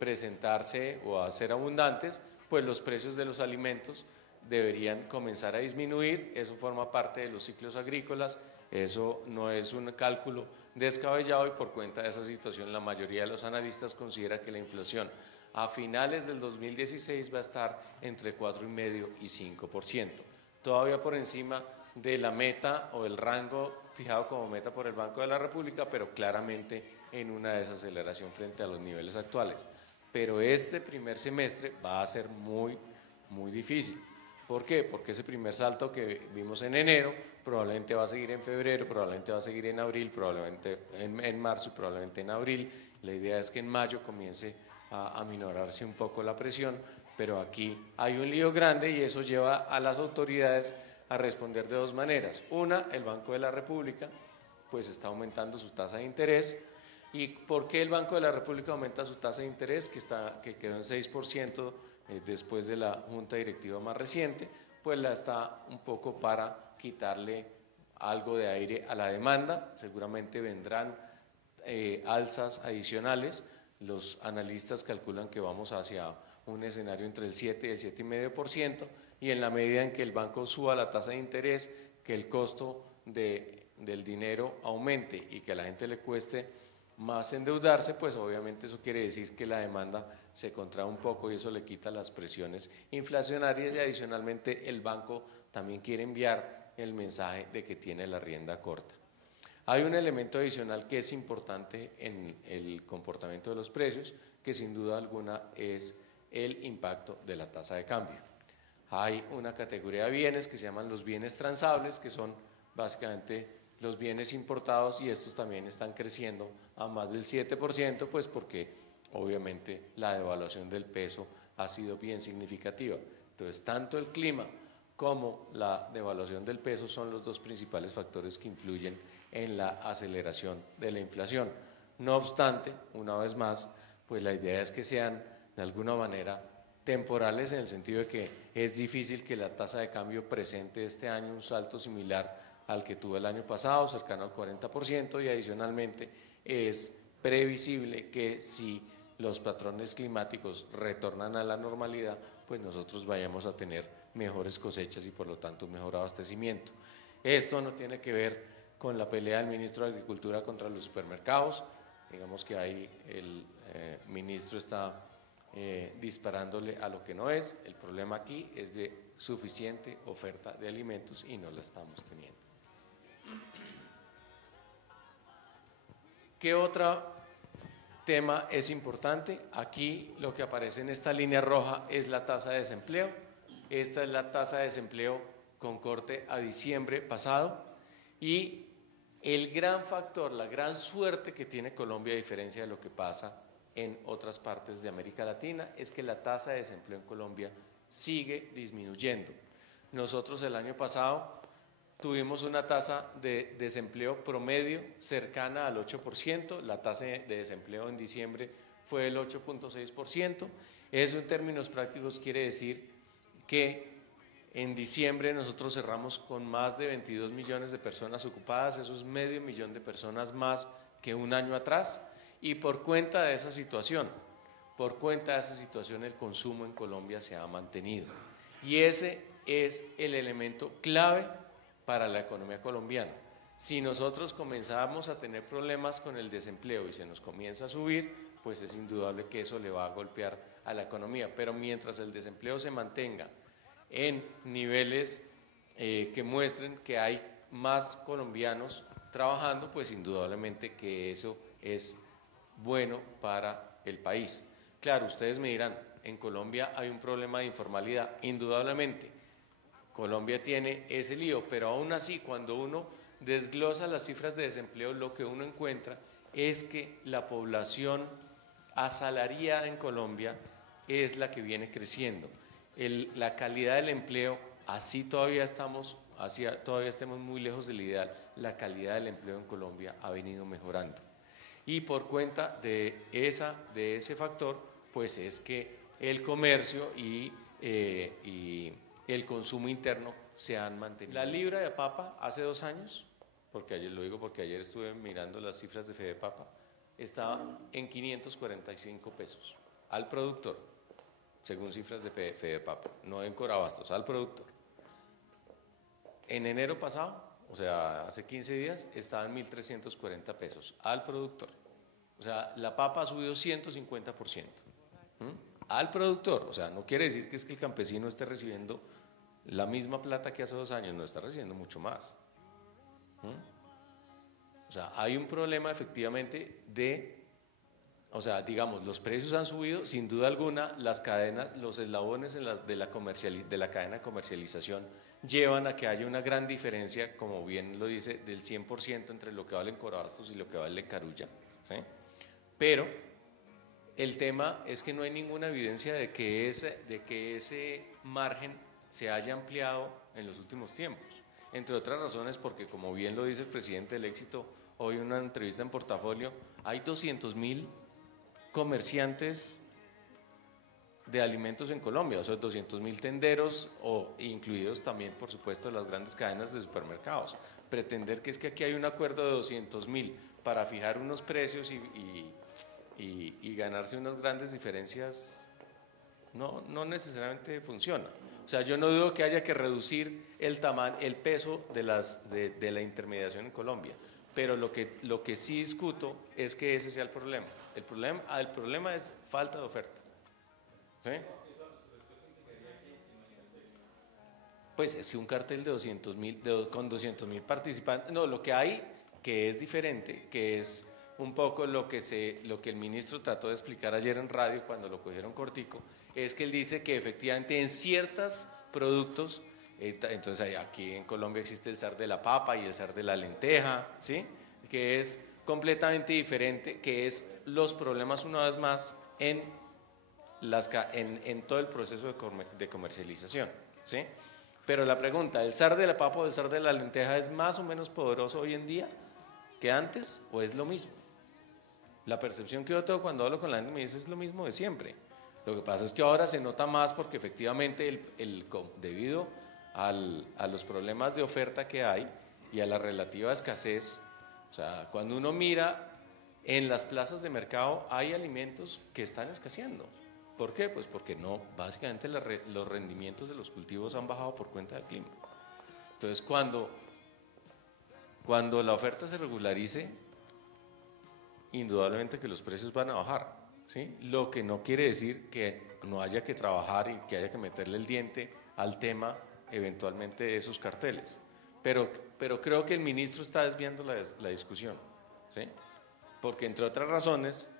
presentarse o a ser abundantes, pues los precios de los alimentos deberían comenzar a disminuir. Eso forma parte de los ciclos agrícolas, eso no es un cálculo descabellado, y por cuenta de esa situación la mayoría de los analistas considera que la inflación a finales del 2016 va a estar entre 4,5% y 5%, todavía por encima de la meta o el rango fijado como meta por el Banco de la República, pero claramente en una desaceleración frente a los niveles actuales. Pero este primer semestre va a ser muy, muy difícil. ¿Por qué? Porque ese primer salto que vimos en enero probablemente va a seguir en febrero, probablemente va a seguir en abril, probablemente en marzo y probablemente en abril. La idea es que en mayo comience a aminorarse un poco la presión, pero aquí hay un lío grande, y eso lleva a las autoridades a responder de dos maneras. Una, el Banco de la República pues está aumentando su tasa de interés. ¿Y por qué el Banco de la República aumenta su tasa de interés, que quedó en 6% después de la junta directiva más reciente? Pues la está un poco para quitarle algo de aire a la demanda. Seguramente vendrán alzas adicionales. Los analistas calculan que vamos hacia un escenario entre el 7 y el 7,5%, y en la medida en que el banco suba la tasa de interés, que el costo del dinero aumente y que a la gente le cueste más endeudarse, pues obviamente eso quiere decir que la demanda se contrae un poco, y eso le quita las presiones inflacionarias, y adicionalmente el banco también quiere enviar el mensaje de que tiene la rienda corta. Hay un elemento adicional que es importante en el comportamiento de los precios, que sin duda alguna es el impacto de la tasa de cambio. Hay una categoría de bienes que se llaman los bienes transables, que son básicamente los bienes importados, y estos también están creciendo a más del 7%, pues porque obviamente la devaluación del peso ha sido bien significativa. Entonces, tanto el clima como la devaluación del peso son los dos principales factores que influyen en la aceleración de la inflación. No obstante, una vez más, pues la idea es que sean de alguna manera temporales, en el sentido de que es difícil que la tasa de cambio presente este año un salto similar al que tuvo el año pasado, cercano al 40%, y adicionalmente es previsible que si los patrones climáticos retornan a la normalidad, pues nosotros vayamos a tener mejores cosechas y por lo tanto un mejor abastecimiento. Esto no tiene que ver con la pelea del ministro de Agricultura contra los supermercados, digamos que ahí el ministro está disparándole a lo que no es. El problema aquí es de suficiente oferta de alimentos y no la estamos teniendo. ¿Qué otro tema es importante? Aquí lo que aparece en esta línea roja es la tasa de desempleo. Esta es la tasa de desempleo con corte a diciembre pasado y el gran factor, la gran suerte que tiene Colombia a diferencia de lo que pasa en otras partes de América Latina es que la tasa de desempleo en Colombia sigue disminuyendo. Nosotros el año pasado tuvimos una tasa de desempleo promedio cercana al 8%, la tasa de desempleo en diciembre fue del 8.6%, eso en términos prácticos quiere decir que en diciembre nosotros cerramos con más de 22 millones de personas ocupadas, eso es medio millón de personas más que un año atrás, y por cuenta de esa situación, el consumo en Colombia se ha mantenido. Y ese es el elemento clave para la economía colombiana. Si nosotros comenzamos a tener problemas con el desempleo y se nos comienza a subir, pues es indudable que eso le va a golpear a la economía. Pero mientras el desempleo se mantenga en niveles que muestren que hay más colombianos trabajando, pues indudablemente que eso es bueno para el país. Claro, ustedes me dirán, en Colombia hay un problema de informalidad, indudablemente. Colombia tiene ese lío, pero aún así, cuando uno desglosa las cifras de desempleo, lo que uno encuentra es que la población asalariada en Colombia es la que viene creciendo. La calidad del empleo, así todavía estemos muy lejos del ideal, la calidad del empleo en Colombia ha venido mejorando. Y por cuenta de ese factor, pues es que el comercio y el consumo interno se han mantenido. La libra de papa hace 2 años, porque ayer estuve mirando las cifras de Fedepapa, estaba en 545 pesos al productor, según cifras de Fedepapa, no en Corabastos, al productor. En enero pasado, o sea, hace 15 días, estaba en 1.340 pesos al productor. O sea, la papa ha subido 150%. Al productor, o sea, no quiere decir que es que el campesino esté recibiendo la misma plata que hace 2 años, no, está recibiendo mucho más. O sea, hay un problema efectivamente o sea, digamos, los precios han subido, sin duda alguna, las cadenas, los eslabones de la cadena de comercialización llevan a que haya una gran diferencia, como bien lo dice, del 100% entre lo que vale en Corabastos y lo que vale en Carulla, ¿sí? Pero el tema es que no hay ninguna evidencia de que ese margen se haya ampliado en los últimos tiempos, entre otras razones porque, como bien lo dice el presidente del Éxito hoy en una entrevista en Portafolio, hay 200.000 comerciantes de alimentos en Colombia, o sea, 200.000 tenderos, incluidos también, por supuesto, las grandes cadenas de supermercados. Pretender que es que aquí hay un acuerdo de 200.000 para fijar unos precios y ganarse unas grandes diferencias, no necesariamente funciona. O sea, yo no dudo que haya que reducir el peso de la intermediación en Colombia, pero lo que sí discuto es que ese sea el problema. El problema es falta de oferta. ¿Sí? Pues es que un cartel de 200.000, con 200.000 participantes, no, lo que hay que es diferente, que es un poco lo que el ministro trató de explicar ayer en radio cuando lo cogieron cortico, es que él dice que efectivamente en ciertos productos, entonces aquí en Colombia existe el SAR de la papa y el SAR de la lenteja, ¿sí? Que es completamente diferente, que es los problemas una vez más en todo el proceso de comercialización, ¿sí? Pero la pregunta, ¿el SAR de la papa o el SAR de la lenteja es más o menos poderoso hoy en día que antes o es lo mismo? La percepción que yo tengo cuando hablo con la gente me dice es lo mismo de siempre. Lo que pasa es que ahora se nota más porque efectivamente debido a los problemas de oferta que hay y a la relativa escasez, o sea, cuando uno mira en las plazas de mercado hay alimentos que están escaseando. ¿Por qué? Pues porque no, básicamente los rendimientos de los cultivos han bajado por cuenta del clima. Entonces, cuando la oferta se regularice, indudablemente que los precios van a bajar, ¿sí? Lo que no quiere decir que no haya que trabajar y que haya que meterle el diente al tema eventualmente de esos carteles. Pero creo que el ministro está desviando la discusión, ¿sí? Porque entre otras razones,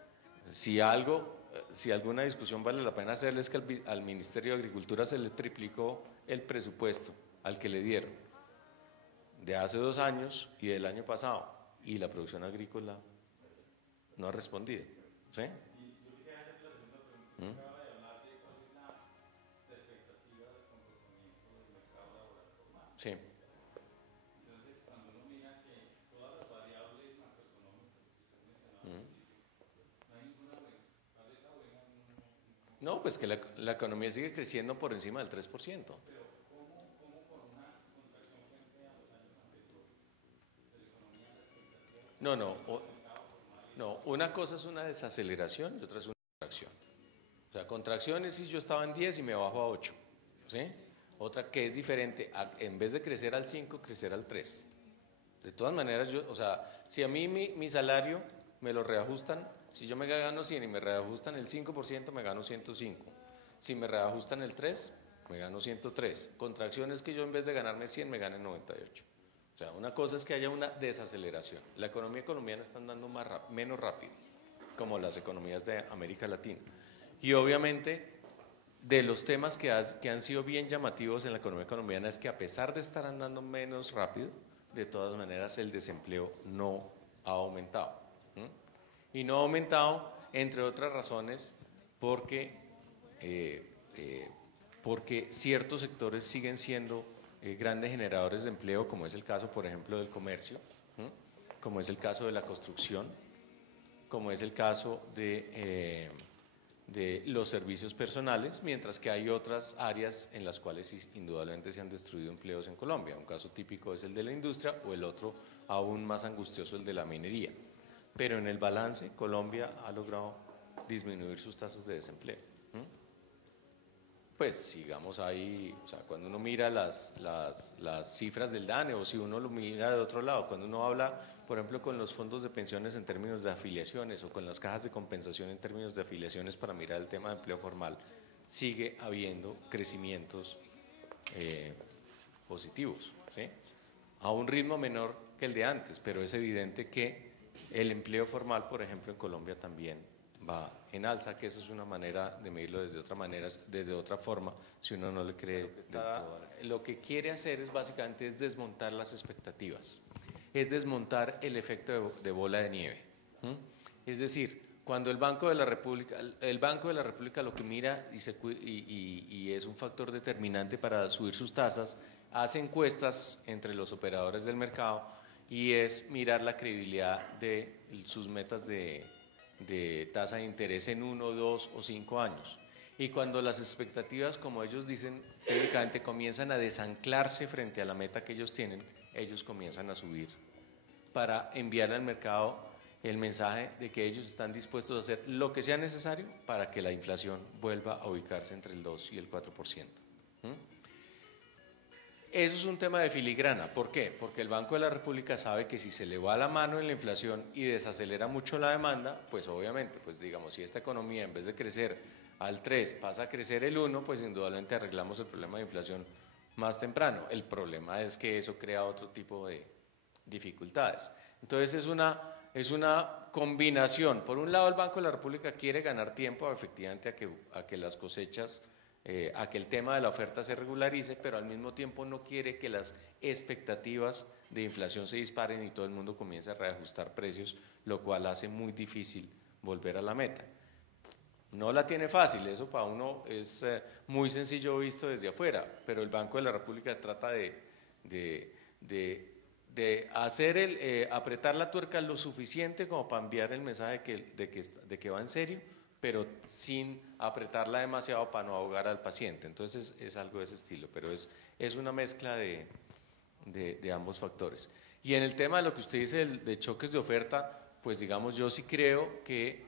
si alguna discusión vale la pena hacerle, es que al Ministerio de Agricultura se le triplicó el presupuesto al que le dieron de hace 2 años y del año pasado, y la producción agrícola no ha respondido, ¿sí? ¿Mm? Sí. No, pues que la economía sigue creciendo por encima del 3%. No, una cosa es una desaceleración y otra es una contracción. O sea, contracción es si yo estaba en 10 y me bajo a 8, ¿sí? Otra que es diferente, en vez de crecer al 5, crecer al 3. De todas maneras, o sea, si a mí mi salario me lo reajustan, si yo me gano 100 y me reajustan el 5%, me gano 105. Si me reajustan el 3, me gano 103. Contracción es que yo en vez de ganarme 100, me gane 98. O sea, una cosa es que haya una desaceleración. La economía colombiana está andando menos rápido, como las economías de América Latina. Y obviamente, de los temas que han sido bien llamativos en la economía colombiana es que a pesar de estar andando menos rápido, de todas maneras el desempleo no ha aumentado. Y no ha aumentado, entre otras razones, porque ciertos sectores siguen siendo grandes generadores de empleo, como es el caso, por ejemplo, del comercio, como es el caso de la construcción, como es el caso de los servicios personales, mientras que hay otras áreas en las cuales indudablemente se han destruido empleos en Colombia. Un caso típico es el de la industria o el otro aún más angustioso, el de la minería. Pero en el balance, Colombia ha logrado disminuir sus tasas de desempleo. Pues sigamos ahí, o sea, cuando uno mira las cifras del DANE o si uno lo mira de otro lado, cuando uno habla, por ejemplo, con los fondos de pensiones en términos de afiliaciones o con las cajas de compensación en términos de afiliaciones para mirar el tema de empleo formal, sigue habiendo crecimientos positivos, ¿sí? A un ritmo menor que el de antes, pero es evidente que el empleo formal, por ejemplo, en Colombia también va en alza, que esa es una manera de medirlo desde otra forma, si uno no le cree. Lo que quiere hacer es básicamente es desmontar las expectativas, es desmontar el efecto de bola de nieve. Es decir, cuando el Banco de la República lo que mira y es un factor determinante para subir sus tasas, hace encuestas entre los operadores del mercado y es mirar la credibilidad de sus metas de tasa de interés en 1, 2 o 5 años. Y cuando las expectativas, como ellos dicen, técnicamente comienzan a desanclarse frente a la meta que ellos tienen, ellos comienzan a subir para enviar al mercado el mensaje de que ellos están dispuestos a hacer lo que sea necesario para que la inflación vuelva a ubicarse entre el 2 y el 4%. Eso es un tema de filigrana. ¿Por qué? Porque el Banco de la República sabe que si se le va la mano en la inflación y desacelera mucho la demanda, pues obviamente, pues digamos, si esta economía en vez de crecer al 3 pasa a crecer el 1, pues indudablemente arreglamos el problema de inflación más temprano. El problema es que eso crea otro tipo de dificultades. Entonces es una combinación. Por un lado, el Banco de la República quiere ganar tiempo efectivamente a que las cosechas, a que el tema de la oferta se regularice, pero al mismo tiempo no quiere que las expectativas de inflación se disparen y todo el mundo comience a reajustar precios, lo cual hace muy difícil volver a la meta. No la tiene fácil, eso para uno es muy sencillo visto desde afuera, pero el Banco de la República trata de hacer apretar la tuerca lo suficiente como para enviar el mensaje de que va en serio, pero sin apretarla demasiado para no ahogar al paciente. Entonces es algo de ese estilo, pero es una mezcla de ambos factores. Y en el tema de lo que usted dice de choques de oferta, pues digamos yo sí creo que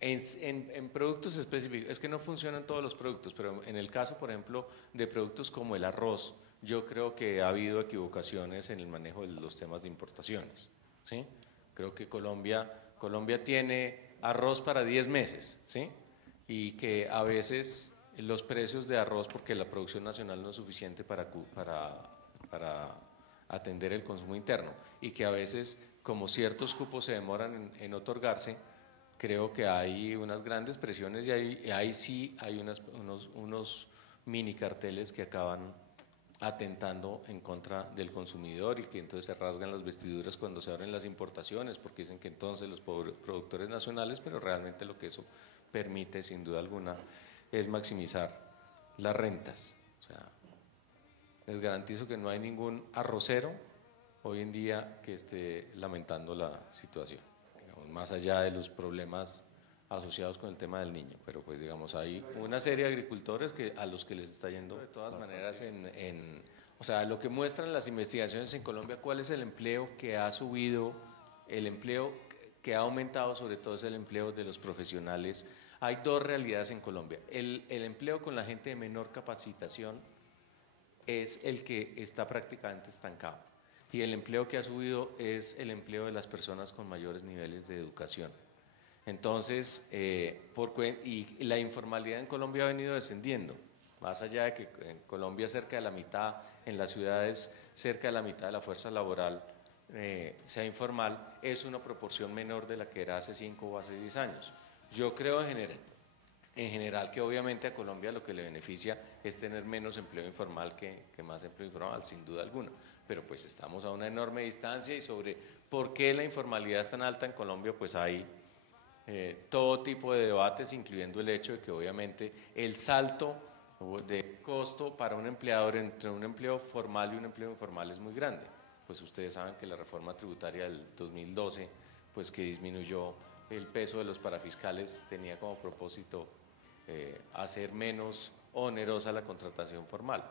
En productos específicos, es que no funcionan todos los productos, pero en el caso, por ejemplo, de productos como el arroz, yo creo que ha habido equivocaciones en el manejo de los temas de importaciones, ¿sí? Creo que Colombia tiene arroz para 10 meses, ¿sí? Y que a veces los precios de arroz, porque la producción nacional no es suficiente para atender el consumo interno, y que a veces, como ciertos cupos se demoran en otorgarse, creo que hay unas grandes presiones y ahí sí hay unos mini carteles que acaban atentando en contra del consumidor y que entonces se rasgan las vestiduras cuando se abren las importaciones porque dicen que entonces los productores nacionales, pero realmente lo que eso permite sin duda alguna es maximizar las rentas. O sea, les garantizo que no hay ningún arrocero hoy en día que esté lamentando la situación, más allá de los problemas asociados con el tema del niño, pero pues digamos hay una serie de agricultores a los que les está yendo de todas maneras o sea, lo que muestran las investigaciones en Colombia, cuál es el empleo que ha subido, el empleo que ha aumentado sobre todo es el empleo de los profesionales. Hay dos realidades en Colombia, el empleo con la gente de menor capacitación es el que está prácticamente estancado y el empleo que ha subido es el empleo de las personas con mayores niveles de educación. Entonces, y la informalidad en Colombia ha venido descendiendo, más allá de que en Colombia cerca de la mitad, en las ciudades cerca de la mitad de la fuerza laboral sea informal, es una proporción menor de la que era hace 5 o hace 10 años. Yo creo en general que obviamente a Colombia lo que le beneficia es tener menos empleo informal que más empleo informal, sin duda alguna, pero pues estamos a una enorme distancia y sobre por qué la informalidad es tan alta en Colombia, pues hay todo tipo de debates, incluyendo el hecho de que obviamente el salto de costo para un empleador entre un empleo formal y un empleo informal es muy grande. Pues ustedes saben que la reforma tributaria del 2012, pues que disminuyó el peso de los parafiscales, tenía como propósito hacer menos onerosa la contratación formal.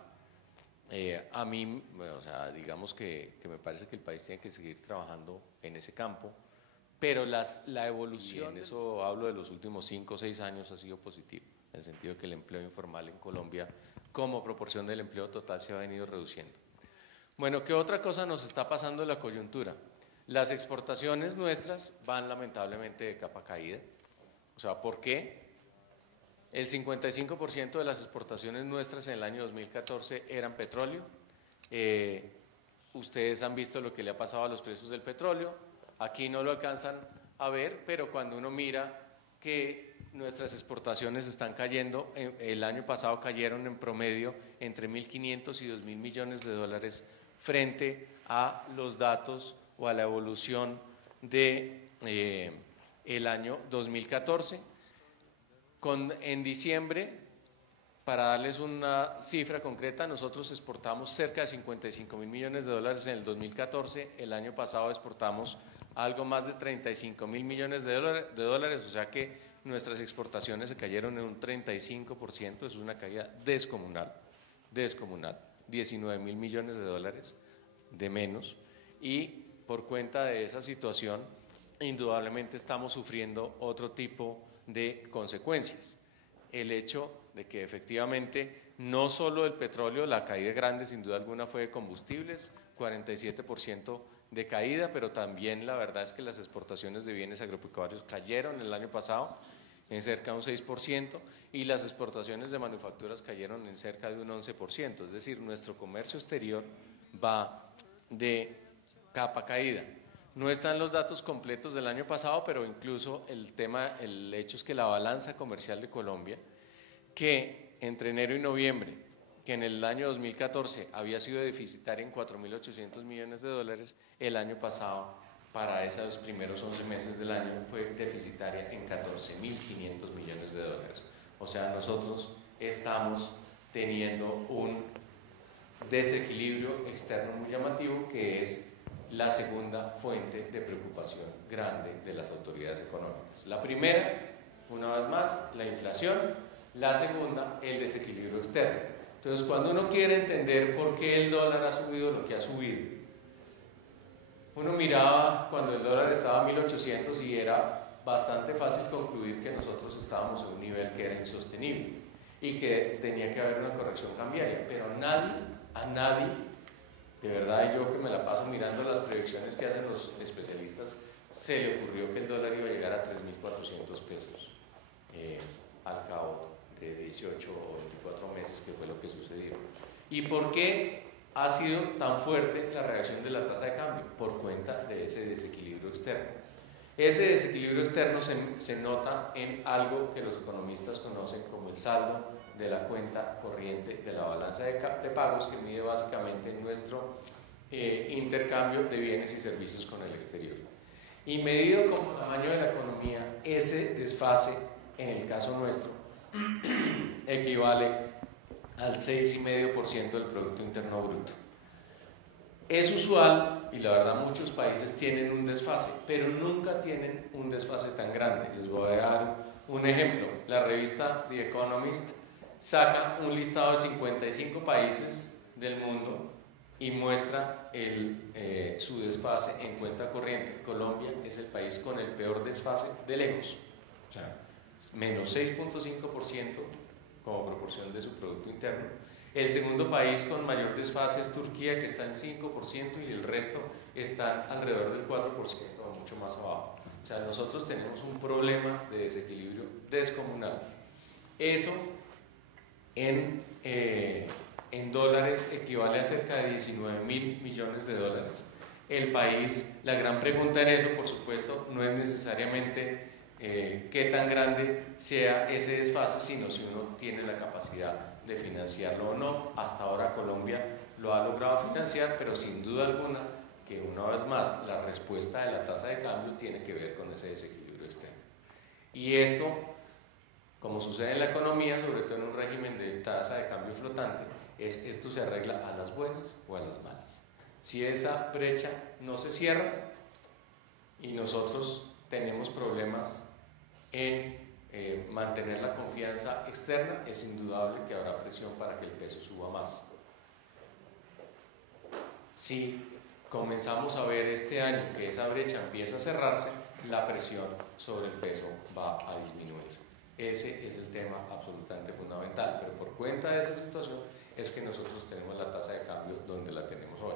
A mí, o sea, digamos que me parece que el país tiene que seguir trabajando en ese campo, pero la evolución, en eso hablo de los últimos 5 o 6 años, ha sido positivo, en el sentido de que el empleo informal en Colombia, como proporción del empleo total, se ha venido reduciendo. Bueno, ¿qué otra cosa nos está pasando en la coyuntura? Las exportaciones nuestras van lamentablemente de capa caída. O sea, ¿por qué? El 55% de las exportaciones nuestras en el año 2014 eran petróleo. Ustedes han visto lo que le ha pasado a los precios del petróleo. Aquí no lo alcanzan a ver, pero cuando uno mira que nuestras exportaciones están cayendo, el año pasado cayeron en promedio entre 1.500 y 2.000 millones de dólares frente a los datos o a la evolución de el año 2014. En diciembre, para darles una cifra concreta, nosotros exportamos cerca de 55.000 millones de dólares en el 2014, el año pasado exportamos algo más de 35.000 millones de dólares, o sea que nuestras exportaciones se cayeron en un 35%, es una caída descomunal, 19.000 millones de dólares de menos, y por cuenta de esa situación, indudablemente estamos sufriendo otro tipo de consecuencias. El hecho de que efectivamente no solo el petróleo, la caída grande sin duda alguna fue de combustibles, 47% de caída, pero también la verdad es que las exportaciones de bienes agropecuarios cayeron el año pasado en cerca de un 6% y las exportaciones de manufacturas cayeron en cerca de un 11%, es decir, nuestro comercio exterior va de capa caída. No están los datos completos del año pasado, pero incluso el hecho es que la balanza comercial de Colombia, que entre enero y noviembre, que en el año 2014 había sido deficitaria en 4.800 millones de dólares, el año pasado, para esos primeros 11 meses del año, fue deficitaria en 14.500 millones de dólares. O sea, nosotros estamos teniendo un desequilibrio externo muy llamativo que es la segunda fuente de preocupación grande de las autoridades económicas. La primera, una vez más, la inflación. La segunda, el desequilibrio externo. Entonces, cuando uno quiere entender por qué el dólar ha subido lo que ha subido, uno miraba cuando el dólar estaba a 1.800 y era bastante fácil concluir que nosotros estábamos en un nivel que era insostenible y que tenía que haber una corrección cambiaria, pero a nadie, de verdad, y yo que me la paso mirando las proyecciones que hacen los especialistas, se le ocurrió que el dólar iba a llegar a 3.400 pesos al cabo de 18 o 24 meses, que fue lo que sucedió. ¿Y por qué ha sido tan fuerte la reacción de la tasa de cambio? Por cuenta de ese desequilibrio externo. Ese desequilibrio externo se nota en algo que los economistas conocen como el saldo de la cuenta corriente de la balanza de pagos, que mide básicamente nuestro intercambio de bienes y servicios con el exterior. Y medido como tamaño de la economía, ese desfase, en el caso nuestro, equivale al 6,5% del Producto Interno Bruto. Es usual, y la verdad muchos países tienen un desfase, pero nunca tienen un desfase tan grande. Les voy a dar un ejemplo. La revista The Economist saca un listado de 55 países del mundo y muestra su desfase en cuenta corriente. Colombia es el país con el peor desfase de lejos, o sea, menos 6,5% como proporción de su Producto Interno. El segundo país con mayor desfase es Turquía, que está en 5%, y el resto están alrededor del 4% o mucho más abajo. O sea, nosotros tenemos un problema de desequilibrio descomunal. Eso en dólares equivale a cerca de 19.000 millones de dólares. El país, la gran pregunta en eso, por supuesto, no es necesariamente qué tan grande sea ese desfase, sino si uno tiene la capacidad de financiarlo o no. Hasta ahora Colombia lo ha logrado financiar, pero sin duda alguna que, una vez más, la respuesta de la tasa de cambio tiene que ver con ese desequilibrio externo. Y esto, como sucede en la economía, sobre todo en un régimen de tasa de cambio flotante, esto se arregla a las buenas o a las malas. Si esa brecha no se cierra y nosotros tenemos problemas en mantener la confianza externa, es indudable que habrá presión para que el peso suba más. Si comenzamos a ver este año que esa brecha empieza a cerrarse, la presión sobre el peso va a disminuir. Ese es el tema absolutamente fundamental, pero por cuenta de esa situación es que nosotros tenemos la tasa de cambio donde la tenemos hoy.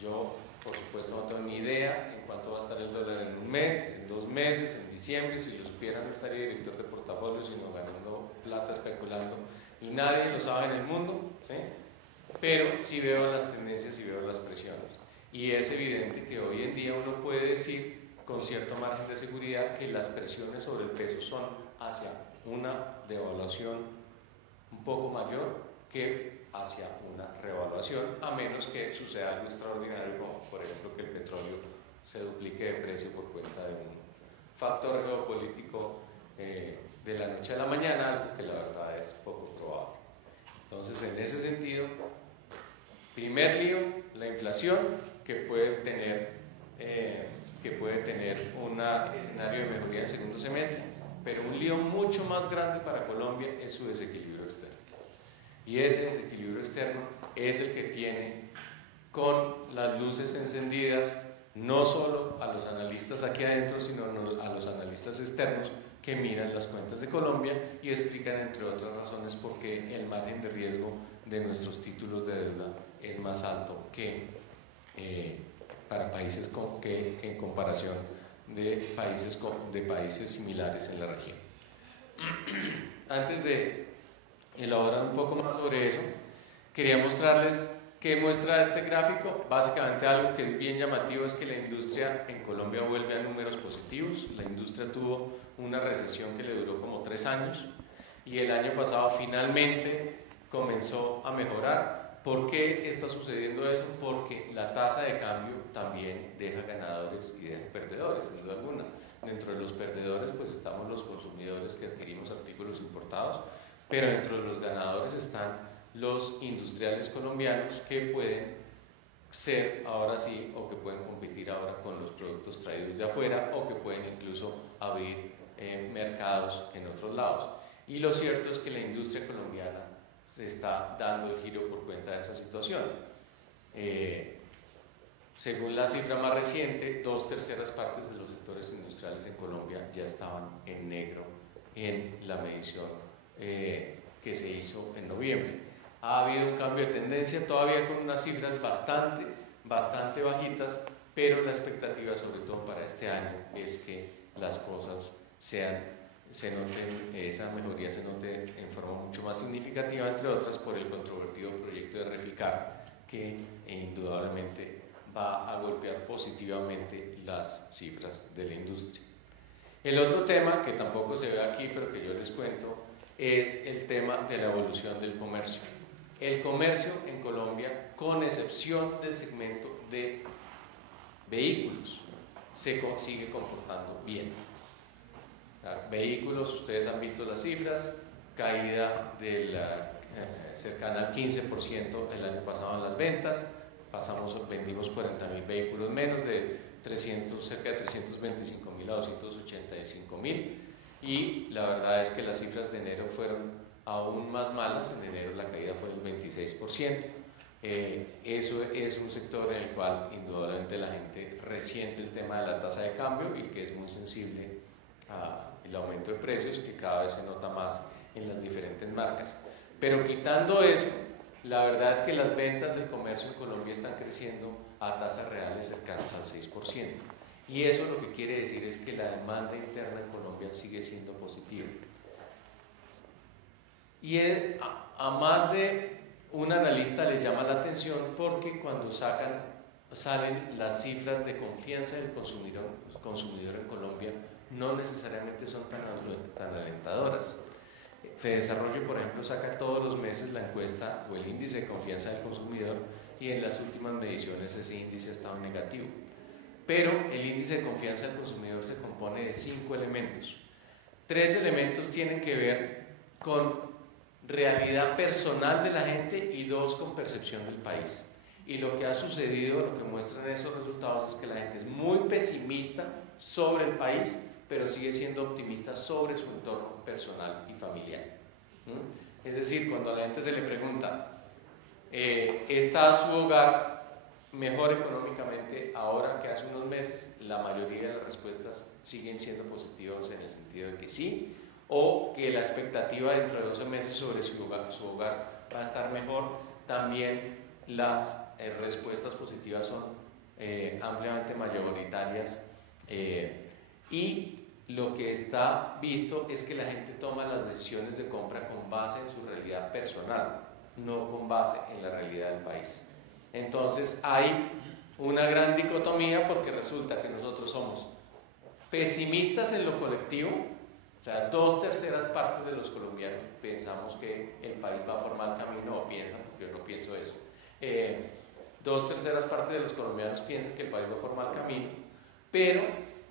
Yo, por supuesto, no tengo ni idea en cuánto va a estar el dólar en un mes, en 2 meses, en diciembre. Si lo supiera, no estaría director de portafolio, sino ganando plata especulando, y nadie lo sabe en el mundo, ¿sí? Pero sí veo las tendencias y veo las presiones, y es evidente que hoy en día uno puede decir con cierto margen de seguridad que las presiones sobre el peso son hacia una devaluación un poco mayor que hacia una revaluación, a menos que suceda algo extraordinario, como por ejemplo que el petróleo se duplique de precio por cuenta de un factor geopolítico de la noche a la mañana, algo que la verdad es poco probable. Entonces, en ese sentido, primer lío, la inflación, que puede tener un escenario de mejoría en el segundo semestre, pero un lío mucho más grande para Colombia es su desequilibrio externo. Y ese desequilibrio externo es el que tiene con las luces encendidas no solo a los analistas aquí adentro, sino a los analistas externos que miran las cuentas de Colombia y explican, entre otras razones, por qué el margen de riesgo de nuestros títulos de deuda es más alto que para países que en comparación de países similares en la región. Antes de elaborar un poco más sobre eso, quería mostrarles qué muestra este gráfico. Básicamente algo que es bien llamativo es que la industria en Colombia vuelve a números positivos. La industria tuvo una recesión que le duró como 3 años y el año pasado finalmente comenzó a mejorar. ¿Por qué está sucediendo eso? Porque la tasa de cambio también deja ganadores y deja perdedores, sin duda alguna. Dentro de los perdedores pues estamos los consumidores que adquirimos artículos importados, pero dentro de los ganadores están los industriales colombianos que pueden ser ahora sí, o que pueden competir ahora con los productos traídos de afuera, o que pueden incluso abrir mercados en otros lados. Y lo cierto es que la industria colombiana se está dando el giro por cuenta de esa situación. según la cifra más reciente, 2/3 partes de los sectores industriales en Colombia ya estaban en negro en la medición que se hizo en noviembre. Ha habido un cambio de tendencia, todavía con unas cifras bastante bajitas, pero la expectativa, sobre todo para este año, es que las cosas esa mejoría se note en forma mucho más significativa, entre otras por el controvertido proyecto de Reficar, que indudablemente va a golpear positivamente las cifras de la industria. El otro tema, que tampoco se ve aquí, pero que yo les cuento, es el tema de la evolución del comercio. El comercio en Colombia, con excepción del segmento de vehículos, se sigue comportando bien. Vehículos, ustedes han visto las cifras, caída cercana al 15% el año pasado en las ventas, vendimos 40.000 vehículos menos, de cerca de 325.000 a 285.000, y la verdad es que las cifras de enero fueron aún más malas. En enero la caída fue del 26%. Eso es un sector en el cual indudablemente la gente resiente el tema de la tasa de cambio y que es muy sensible al aumento de precios, que cada vez se nota más en las diferentes marcas. Pero quitando eso, la verdad es que las ventas del comercio en Colombia están creciendo a tasas reales cercanas al 6%. Y eso lo que quiere decir es que la demanda interna en Colombia sigue siendo positiva. Y a más de un analista les llama la atención porque cuando salen las cifras de confianza del consumidor en Colombia, no necesariamente son tan alentadoras. Fedesarrollo, por ejemplo, saca todos los meses la encuesta o el índice de confianza del consumidor, y en las últimas mediciones ese índice ha estado negativo. Pero el índice de confianza del consumidor se compone de 5 elementos. 3 elementos tienen que ver con realidad personal de la gente y 2 con percepción del país. Y lo que ha sucedido, lo que muestran esos resultados, es que la gente es muy pesimista sobre el país, pero sigue siendo optimista sobre su entorno personal y familiar. Es decir, cuando a la gente se le pregunta, ¿está su hogar mejor económicamente ahora que hace unos meses? La mayoría de las respuestas siguen siendo positivas, en el sentido de que sí, o que la expectativa dentro de 12 meses sobre su hogar va a estar mejor. También las respuestas positivas son ampliamente mayoritarias, y lo que está visto es que la gente toma las decisiones de compra con base en su realidad personal, no con base en la realidad del país. Entonces hay una gran dicotomía, porque resulta que nosotros somos pesimistas en lo colectivo, o sea, 2/3 partes de los colombianos pensamos que el país va por mal camino, o piensan, porque yo no pienso eso. 2/3 partes de los colombianos piensan que el país va por mal camino, pero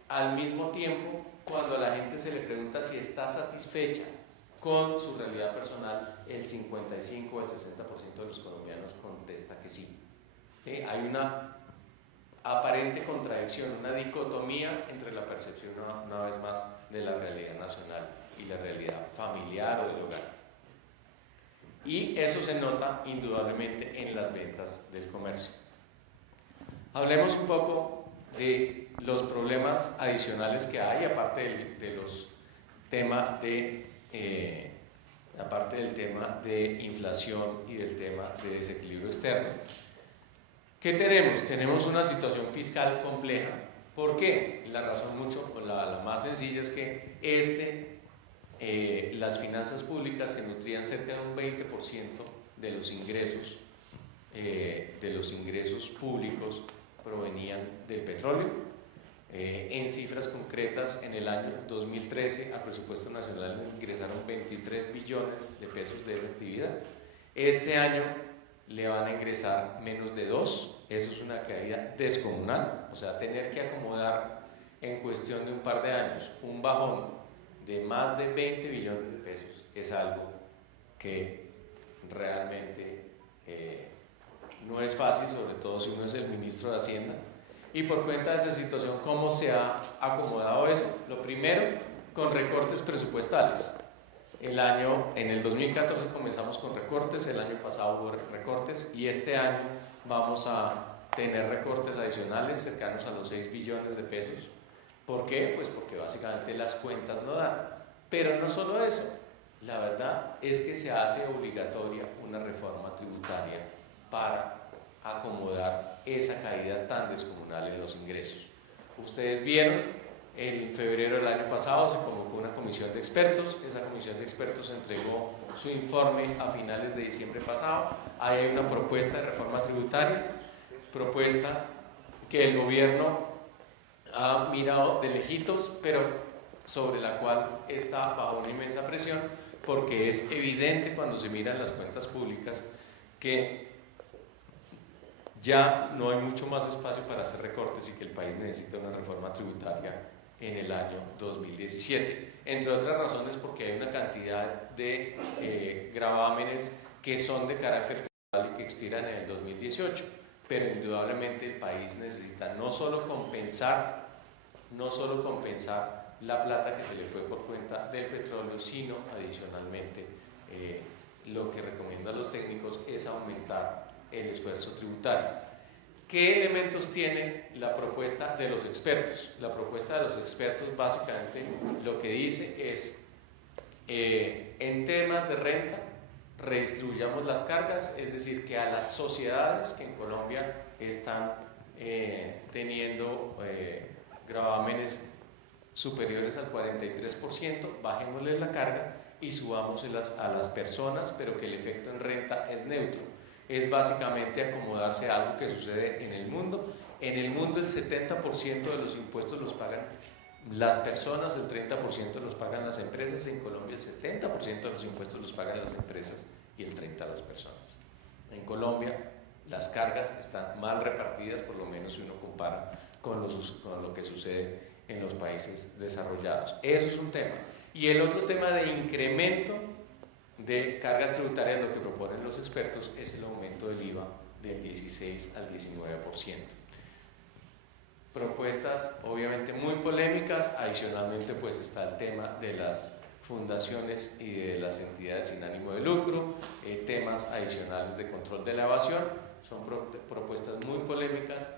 al mismo tiempo, cuando a la gente se le pregunta si está satisfecha con su realidad personal, el 55 o el 60% de los colombianos contesta que sí. Hay una aparente contradicción, una dicotomía entre la percepción, una vez más, de la realidad nacional y la realidad familiar o del hogar. Y eso se nota indudablemente en las ventas del comercio. Hablemos un poco de los problemas adicionales que hay, aparte del tema de inflación y del tema de desequilibrio externo. ¿Qué tenemos? Tenemos una situación fiscal compleja. ¿Por qué? La razón la más sencilla es que las finanzas públicas se nutrían cerca de un 20% de los ingresos públicos provenían del petróleo. En cifras concretas, en el año 2013 al presupuesto nacional ingresaron 23 billones de pesos de esa actividad. Este año le van a ingresar menos de 2. Eso es una caída descomunal. O sea, tener que acomodar en cuestión de un par de años un bajón de más de 20 billones de pesos es algo que realmente no es fácil, sobre todo si uno es el ministro de Hacienda. Y por cuenta de esa situación, ¿cómo se ha acomodado eso? Lo primero, con recortes presupuestales. En el 2014 comenzamos con recortes, el año pasado hubo recortes, y este año vamos a tener recortes adicionales cercanos a los 6 billones de pesos. ¿Por qué? Pues porque básicamente las cuentas no dan. Pero no solo eso, la verdad es que se hace obligatoria una reforma tributaria para acomodar esa caída tan descomunal en los ingresos. Ustedes vieron, en febrero del año pasado se convocó una comisión de expertos, esa comisión de expertos entregó su informe a finales de diciembre pasado. Ahí hay una propuesta de reforma tributaria, propuesta que el gobierno ha mirado de lejitos, pero sobre la cual está bajo una inmensa presión, porque es evidente cuando se miran las cuentas públicas que ya no hay mucho más espacio para hacer recortes y que el país necesita una reforma tributaria en el año 2017. Entre otras razones porque hay una cantidad de gravámenes que son de carácter temporal y que expiran en el 2018, pero indudablemente el país necesita no solo compensar la plata que se le fue por cuenta del petróleo, sino adicionalmente lo que recomiendan los técnicos es aumentar el esfuerzo tributario. ¿Qué elementos tiene la propuesta de los expertos? La propuesta de los expertos básicamente lo que dice es, en temas de renta, redistribuyamos las cargas, es decir, que a las sociedades que en Colombia están teniendo gravámenes superiores al 43%, bajémosles la carga y subámoselas a las personas, pero que el efecto en renta es neutro. Es básicamente acomodarse a algo que sucede en el mundo. En el mundo el 70% de los impuestos los pagan las personas, el 30% los pagan las empresas. En Colombia el 70% de los impuestos los pagan las empresas y el 30% las personas. En Colombia las cargas están mal repartidas, por lo menos si uno compara con lo que sucede en los países desarrollados. Eso es un tema. Y el otro tema de incremento de cargas tributarias, lo que proponen los expertos es el aumento del IVA del 16 al 19%. Propuestas obviamente muy polémicas. Adicionalmente pues está el tema de las fundaciones y de las entidades sin ánimo de lucro, temas adicionales de control de la evasión. Son propuestas muy polémicas.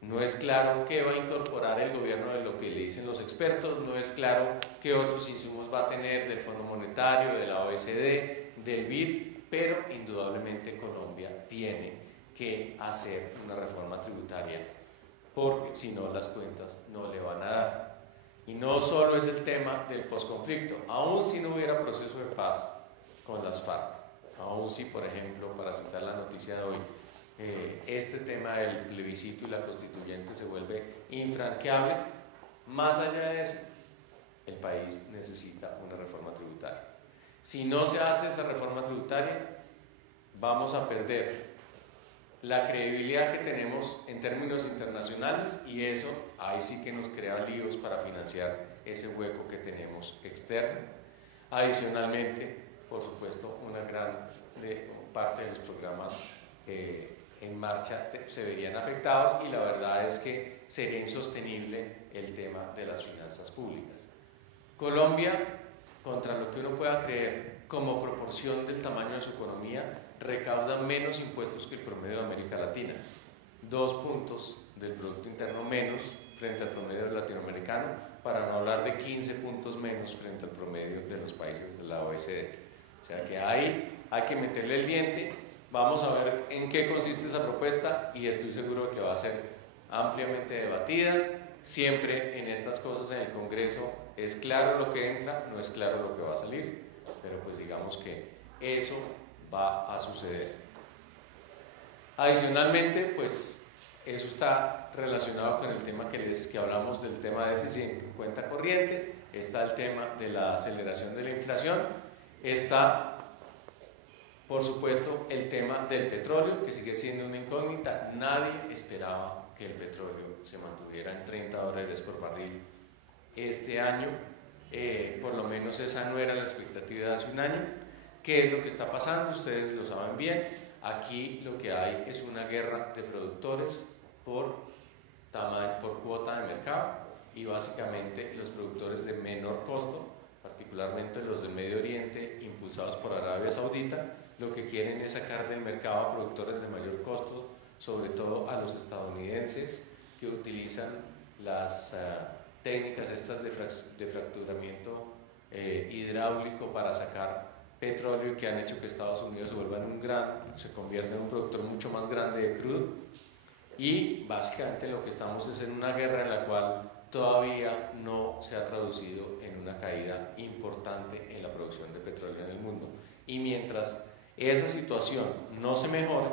No es claro qué va a incorporar el gobierno de lo que le dicen los expertos, no es claro qué otros insumos va a tener del Fondo Monetario, de la OECD, del BID, pero indudablemente Colombia tiene que hacer una reforma tributaria, porque si no las cuentas no le van a dar. Y no solo es el tema del posconflicto, aun si no hubiera proceso de paz con las FARC, aun si, por ejemplo, para citar la noticia de hoy, este tema del plebiscito y la constituyente se vuelve infranqueable, más allá de eso, el país necesita una reforma tributaria. Si no se hace esa reforma tributaria, vamos a perder la credibilidad que tenemos en términos internacionales y eso ahí sí que nos crea líos para financiar ese hueco que tenemos externo. Adicionalmente, por supuesto, una gran parte de los programas en marcha se verían afectados y la verdad es que sería insostenible el tema de las finanzas públicas. Colombia, contra lo que uno pueda creer, como proporción del tamaño de su economía, recauda menos impuestos que el promedio de América Latina. 2 puntos del Producto Interno menos frente al promedio latinoamericano, para no hablar de 15 puntos menos frente al promedio de los países de la OECD. O sea que ahí hay que meterle el diente. Vamos a ver en qué consiste esa propuesta y estoy seguro que va a ser ampliamente debatida. Siempre en estas cosas en el Congreso es claro lo que entra, no es claro lo que va a salir, pero pues digamos que eso va a suceder. Adicionalmente, pues eso está relacionado con el tema que hablamos del tema de déficit en cuenta corriente, está el tema de la aceleración de la inflación, está por supuesto el tema del petróleo, que sigue siendo una incógnita. Nadie esperaba que el petróleo se mantuviera en $30 por barril este año, por lo menos esa no era la expectativa de hace un año. ¿Qué es lo que está pasando? Ustedes lo saben bien. Aquí lo que hay es una guerra de productores por cuota de mercado y básicamente los productores de menor costo, particularmente los del Medio Oriente impulsados por Arabia Saudita, lo que quieren es sacar del mercado a productores de mayor costo, sobre todo a los estadounidenses que utilizan las técnicas estas de fracturamiento hidráulico para sacar petróleo, que han hecho que Estados Unidos se convierta en un productor mucho más grande de crudo. Y básicamente lo que estamos es en una guerra en la cual todavía no se ha traducido en una caída importante en la producción de petróleo en el mundo. Y mientras esa situación no se mejore,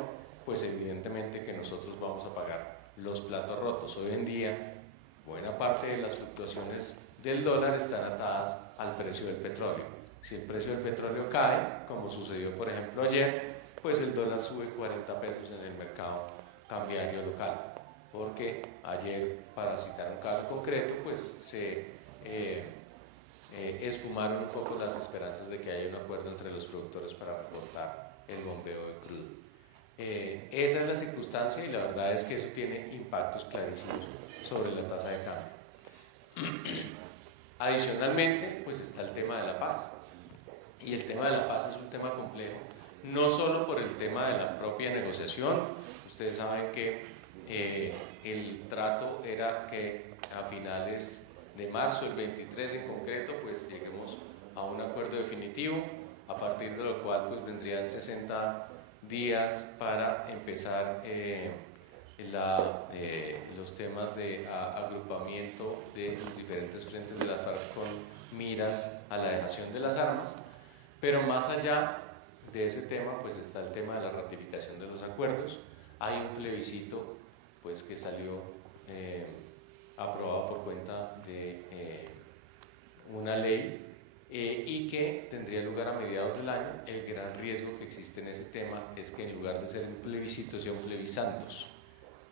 pues evidentemente que nosotros vamos a pagar los platos rotos. Hoy en día, buena parte de las fluctuaciones del dólar están atadas al precio del petróleo. Si el precio del petróleo cae, como sucedió por ejemplo ayer, pues el dólar sube 40 pesos en el mercado cambiario local. Porque ayer, para citar un caso concreto, pues se esfumaron un poco las esperanzas de que haya un acuerdo entre los productores para recortar el bombeo de crudo. Esa es la circunstancia y la verdad es que eso tiene impactos clarísimos sobre la tasa de cambio. Adicionalmente, pues está el tema de la paz. Y el tema de la paz es un tema complejo, no solo por el tema de la propia negociación. Ustedes saben que el trato era que a finales de marzo, el 23 en concreto, pues lleguemos a un acuerdo definitivo, a partir de lo cual pues vendrían 60 días para empezar los temas de agrupamiento de los diferentes frentes de las FARC con miras a la dejación de las armas. Pero más allá de ese tema, pues está el tema de la ratificación de los acuerdos. Hay un plebiscito pues, que salió aprobado por cuenta de una ley y que tendría lugar a mediados del año. El gran riesgo que existe en ese tema es que en lugar de ser un plebiscito sea un plebisantos,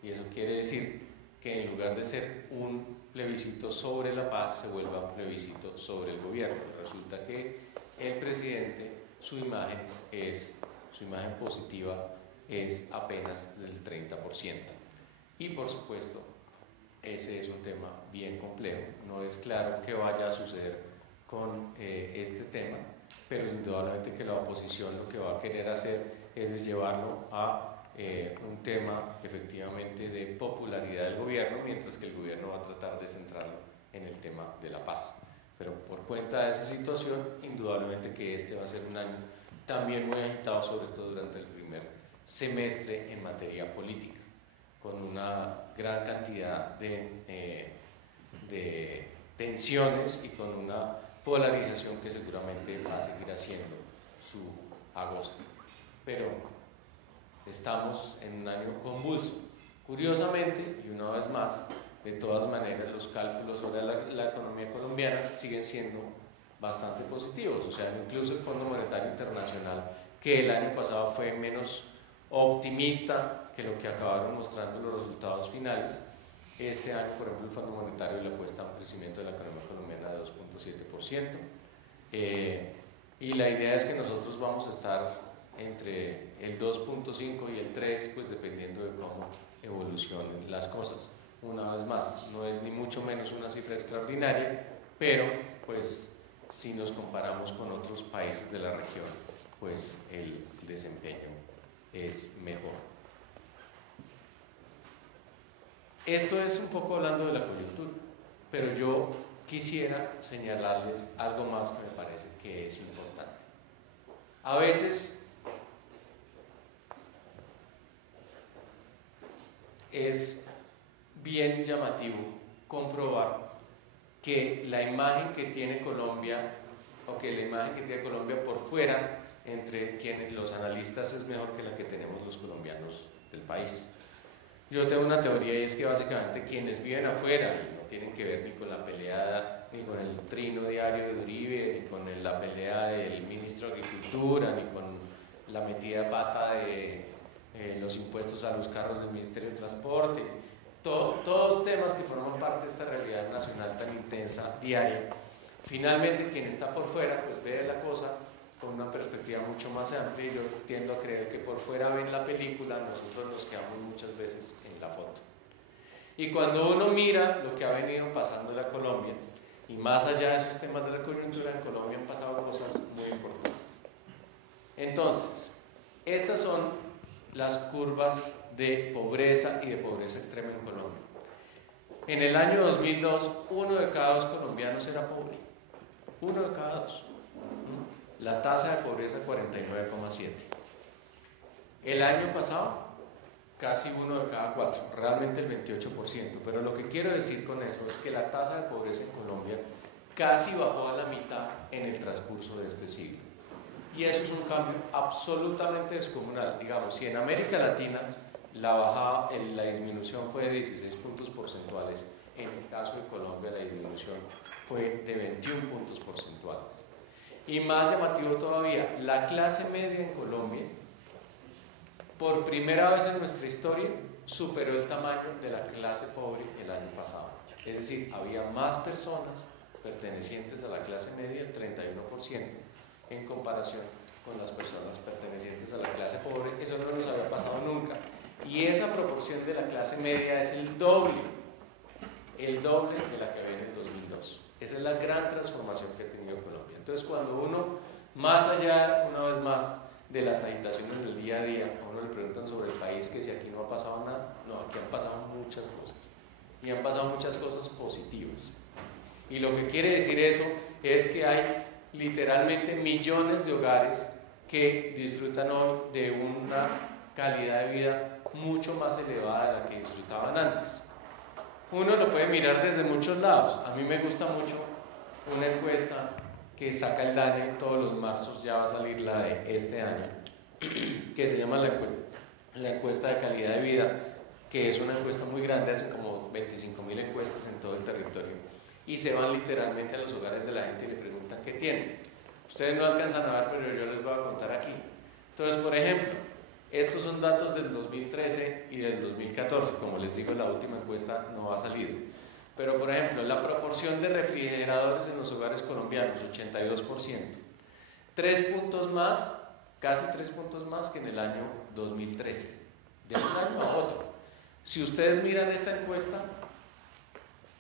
y eso quiere decir que en lugar de ser un plebiscito sobre la paz se vuelva un plebiscito sobre el gobierno. Resulta que el presidente, su imagen positiva es apenas del 30%, y por supuesto ese es un tema bien complejo. No es claro qué vaya a suceder con este tema, pero indudablemente que la oposición lo que va a querer hacer es llevarlo a un tema efectivamente de popularidad del gobierno, mientras que el gobierno va a tratar de centrarlo en el tema de la paz. Pero por cuenta de esa situación, indudablemente que este va a ser un año también muy agitado, sobre todo durante el primer semestre en materia política, con una gran cantidad de tensiones y con una polarización que seguramente va a seguir haciendo su agosto. Pero estamos en un año convulso. Curiosamente, y una vez más, de todas maneras, los cálculos sobre la economía colombiana siguen siendo bastante positivos. O sea, incluso el Fondo Monetario Internacional, que el año pasado fue menos optimista que lo que acabaron mostrando los resultados finales, este año, por ejemplo, el Fondo Monetario le apuesta a un crecimiento de la economía colombiana de 2.7%. Y la idea es que nosotros vamos a estar entre el 2.5 y el 3, pues dependiendo de cómo evolucionen las cosas. Una vez más, no es ni mucho menos una cifra extraordinaria, pero pues si nos comparamos con otros países de la región, pues el desempeño es mejor. Esto es un poco hablando de la coyuntura, pero yo quisiera señalarles algo más que me parece que es importante. A veces es bien llamativo comprobar que la imagen que tiene Colombia, o que la imagen que tiene Colombia por fuera, entre quienes los analistas, es mejor que la que tenemos los colombianos del país. Yo tengo una teoría, y es que básicamente quienes viven afuera y no tienen que ver ni con la pelea, ni con el trino diario de Uribe, ni con la pelea del ministro de Agricultura, ni con la metida de pata de los impuestos a los carros del Ministerio de Transporte, todos temas que forman parte de esta realidad nacional tan intensa, diaria. Finalmente, quien está por fuera, pues ve la cosa con una perspectiva mucho más amplia, y yo tiendo a creer que por fuera ven la película, nosotros nos quedamos muchas veces en la foto. Y cuando uno mira lo que ha venido pasando en la Colombia, y más allá de esos temas de la coyuntura, en Colombia han pasado cosas muy importantes. Entonces, estas son las curvas de pobreza y de pobreza extrema en Colombia. En el año 2002, 1 de cada 2 colombianos era pobre. 1 de cada 2. La tasa de pobreza 49,7. El año pasado, casi 1 de cada 4, realmente el 28%. Pero lo que quiero decir con eso es que la tasa de pobreza en Colombia casi bajó a la mitad en el transcurso de este siglo. Y eso es un cambio absolutamente descomunal. Digamos, si en América Latina la disminución fue de 16 puntos porcentuales, en el caso de Colombia la disminución fue de 21 puntos porcentuales. Y más llamativo todavía, la clase media en Colombia, por primera vez en nuestra historia, superó el tamaño de la clase pobre el año pasado. Es decir, había más personas pertenecientes a la clase media, el 31%, en comparación con las personas pertenecientes a la clase pobre. Eso no nos había pasado nunca. Y esa proporción de la clase media es el doble de la que había en el 2002. Esa es la gran transformación que ha tenido Colombia. Entonces, cuando uno, más allá, una vez más, de las agitaciones del día a día, a uno le preguntan sobre el país, que si aquí no ha pasado nada, no, aquí han pasado muchas cosas. Y han pasado muchas cosas positivas. Y lo que quiere decir eso es que hay literalmente millones de hogares que disfrutan hoy de una calidad de vida mucho más elevada de la que disfrutaban antes. Uno lo puede mirar desde muchos lados. A mí me gusta mucho una encuesta que saca el DANE todos los marzos, ya va a salir la de este año, que se llama la encuesta de calidad de vida, que es una encuesta muy grande, hace como 25.000 encuestas en todo el territorio, y se van literalmente a los hogares de la gente y le preguntan qué tienen. Ustedes no alcanzan a ver, pero yo les voy a contar aquí. Entonces, por ejemplo, estos son datos del 2013 y del 2014, como les digo, la última encuesta no ha salido. Pero, por ejemplo, la proporción de refrigeradores en los hogares colombianos, 82%. 3 puntos más, casi 3 puntos más que en el año 2013, de un año a otro. Si ustedes miran esta encuesta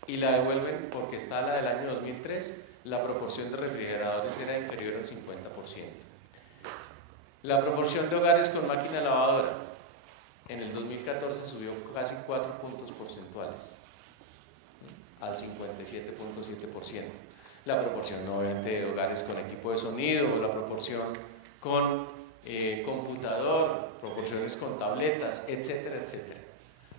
y la devuelven porque está la del año 2003, la proporción de refrigeradores era inferior al 50%. La proporción de hogares con máquina lavadora en el 2014 subió casi 4 puntos porcentuales, al 57.7%. La proporción obviamente de hogares con equipo de sonido, la proporción con computador, proporciones con tabletas, etcétera, etcétera.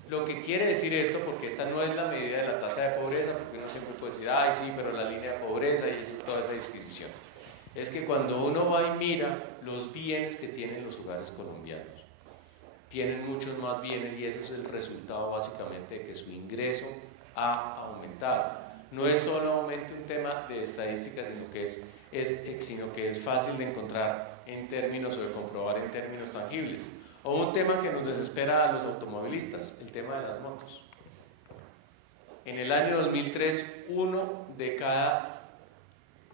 Lo que quiere decir esto, porque esta no es la medida de la tasa de pobreza, porque uno siempre puede decir, ay sí, pero la línea de pobreza y toda esa disquisición, es que cuando uno va y mira los bienes que tienen los hogares colombianos, tienen muchos más bienes y eso es el resultado básicamente de que su ingreso ha aumentado. No es solamente un tema de estadísticas, sino que es fácil de encontrar en términos o de comprobar en términos tangibles. O un tema que nos desespera a los automovilistas, el tema de las motos. En el año 2003, 1 de cada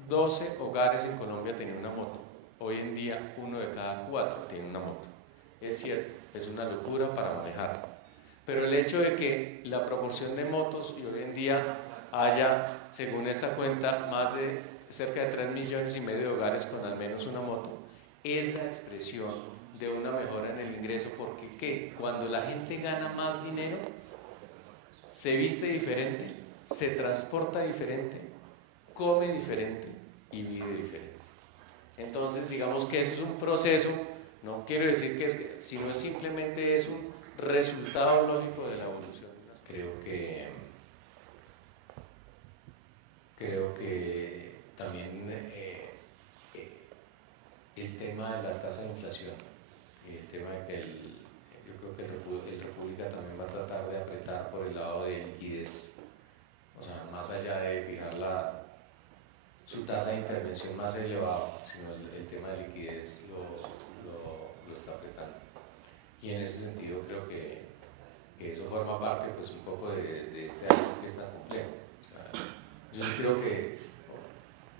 12 hogares en Colombia tenía una moto. Hoy en día, 1 de cada 4 tiene una moto. Es cierto, es una locura para manejarla. Pero el hecho de que la proporción de motos y hoy en día haya, según esta cuenta, más de cerca de 3,5 millones de hogares con al menos una moto, es la expresión de una mejora en el ingreso, porque ¿qué? Cuando la gente gana más dinero, se viste diferente, se transporta diferente, come diferente y vive diferente. Entonces, digamos que eso es un proceso, no quiero decir que sino simplemente es un resultado lógico de la evolución. Creo que también el tema de la tasa de inflación, el tema de que yo creo que el República también va a tratar de apretar por el lado de liquidez, o sea, más allá de fijar su tasa de intervención más elevada, sino el tema de liquidez lo está apretando. Y en ese sentido creo que eso forma parte pues un poco de este año que es tan complejo. O sea, yo creo que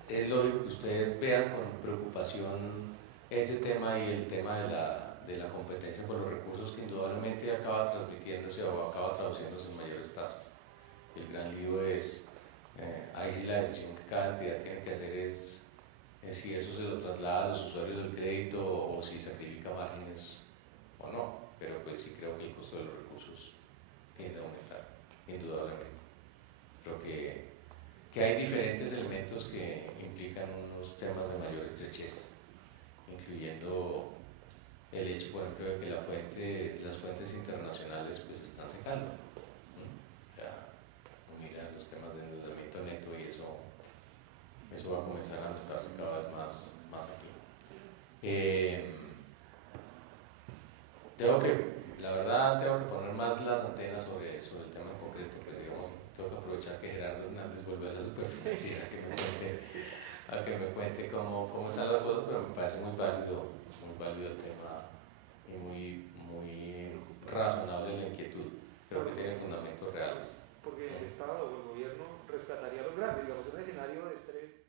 es lógico que ustedes vean con preocupación ese tema y el tema de la competencia por los recursos, que indudablemente acaba transmitiéndose o acaba traduciéndose en mayores tasas. El gran lío es, ahí sí la decisión que cada entidad tiene que hacer es si eso se lo traslada a los usuarios del crédito o si sacrifica márgenes o no. pero pues sí creo que el costo de los recursos tiende a aumentar, indudablemente. Creo que hay diferentes elementos que implican unos temas de mayor estrechez, incluyendo el hecho, por ejemplo, de que las fuentes internacionales pues están secando. Ya unir a los temas de endeudamiento neto y eso va a comenzar a notarse cada vez más aquí. La verdad, tengo que poner más las antenas sobre el tema en concreto, pues digamos, tengo que aprovechar que Gerardo Hernández vuelve a la superficie a que me cuente cómo están las cosas, pero me parece muy válido el tema y muy razonable la inquietud. Creo que tiene fundamentos reales. Porque el Estado o el gobierno rescataría a los grandes, digamos, en un escenario de estrés.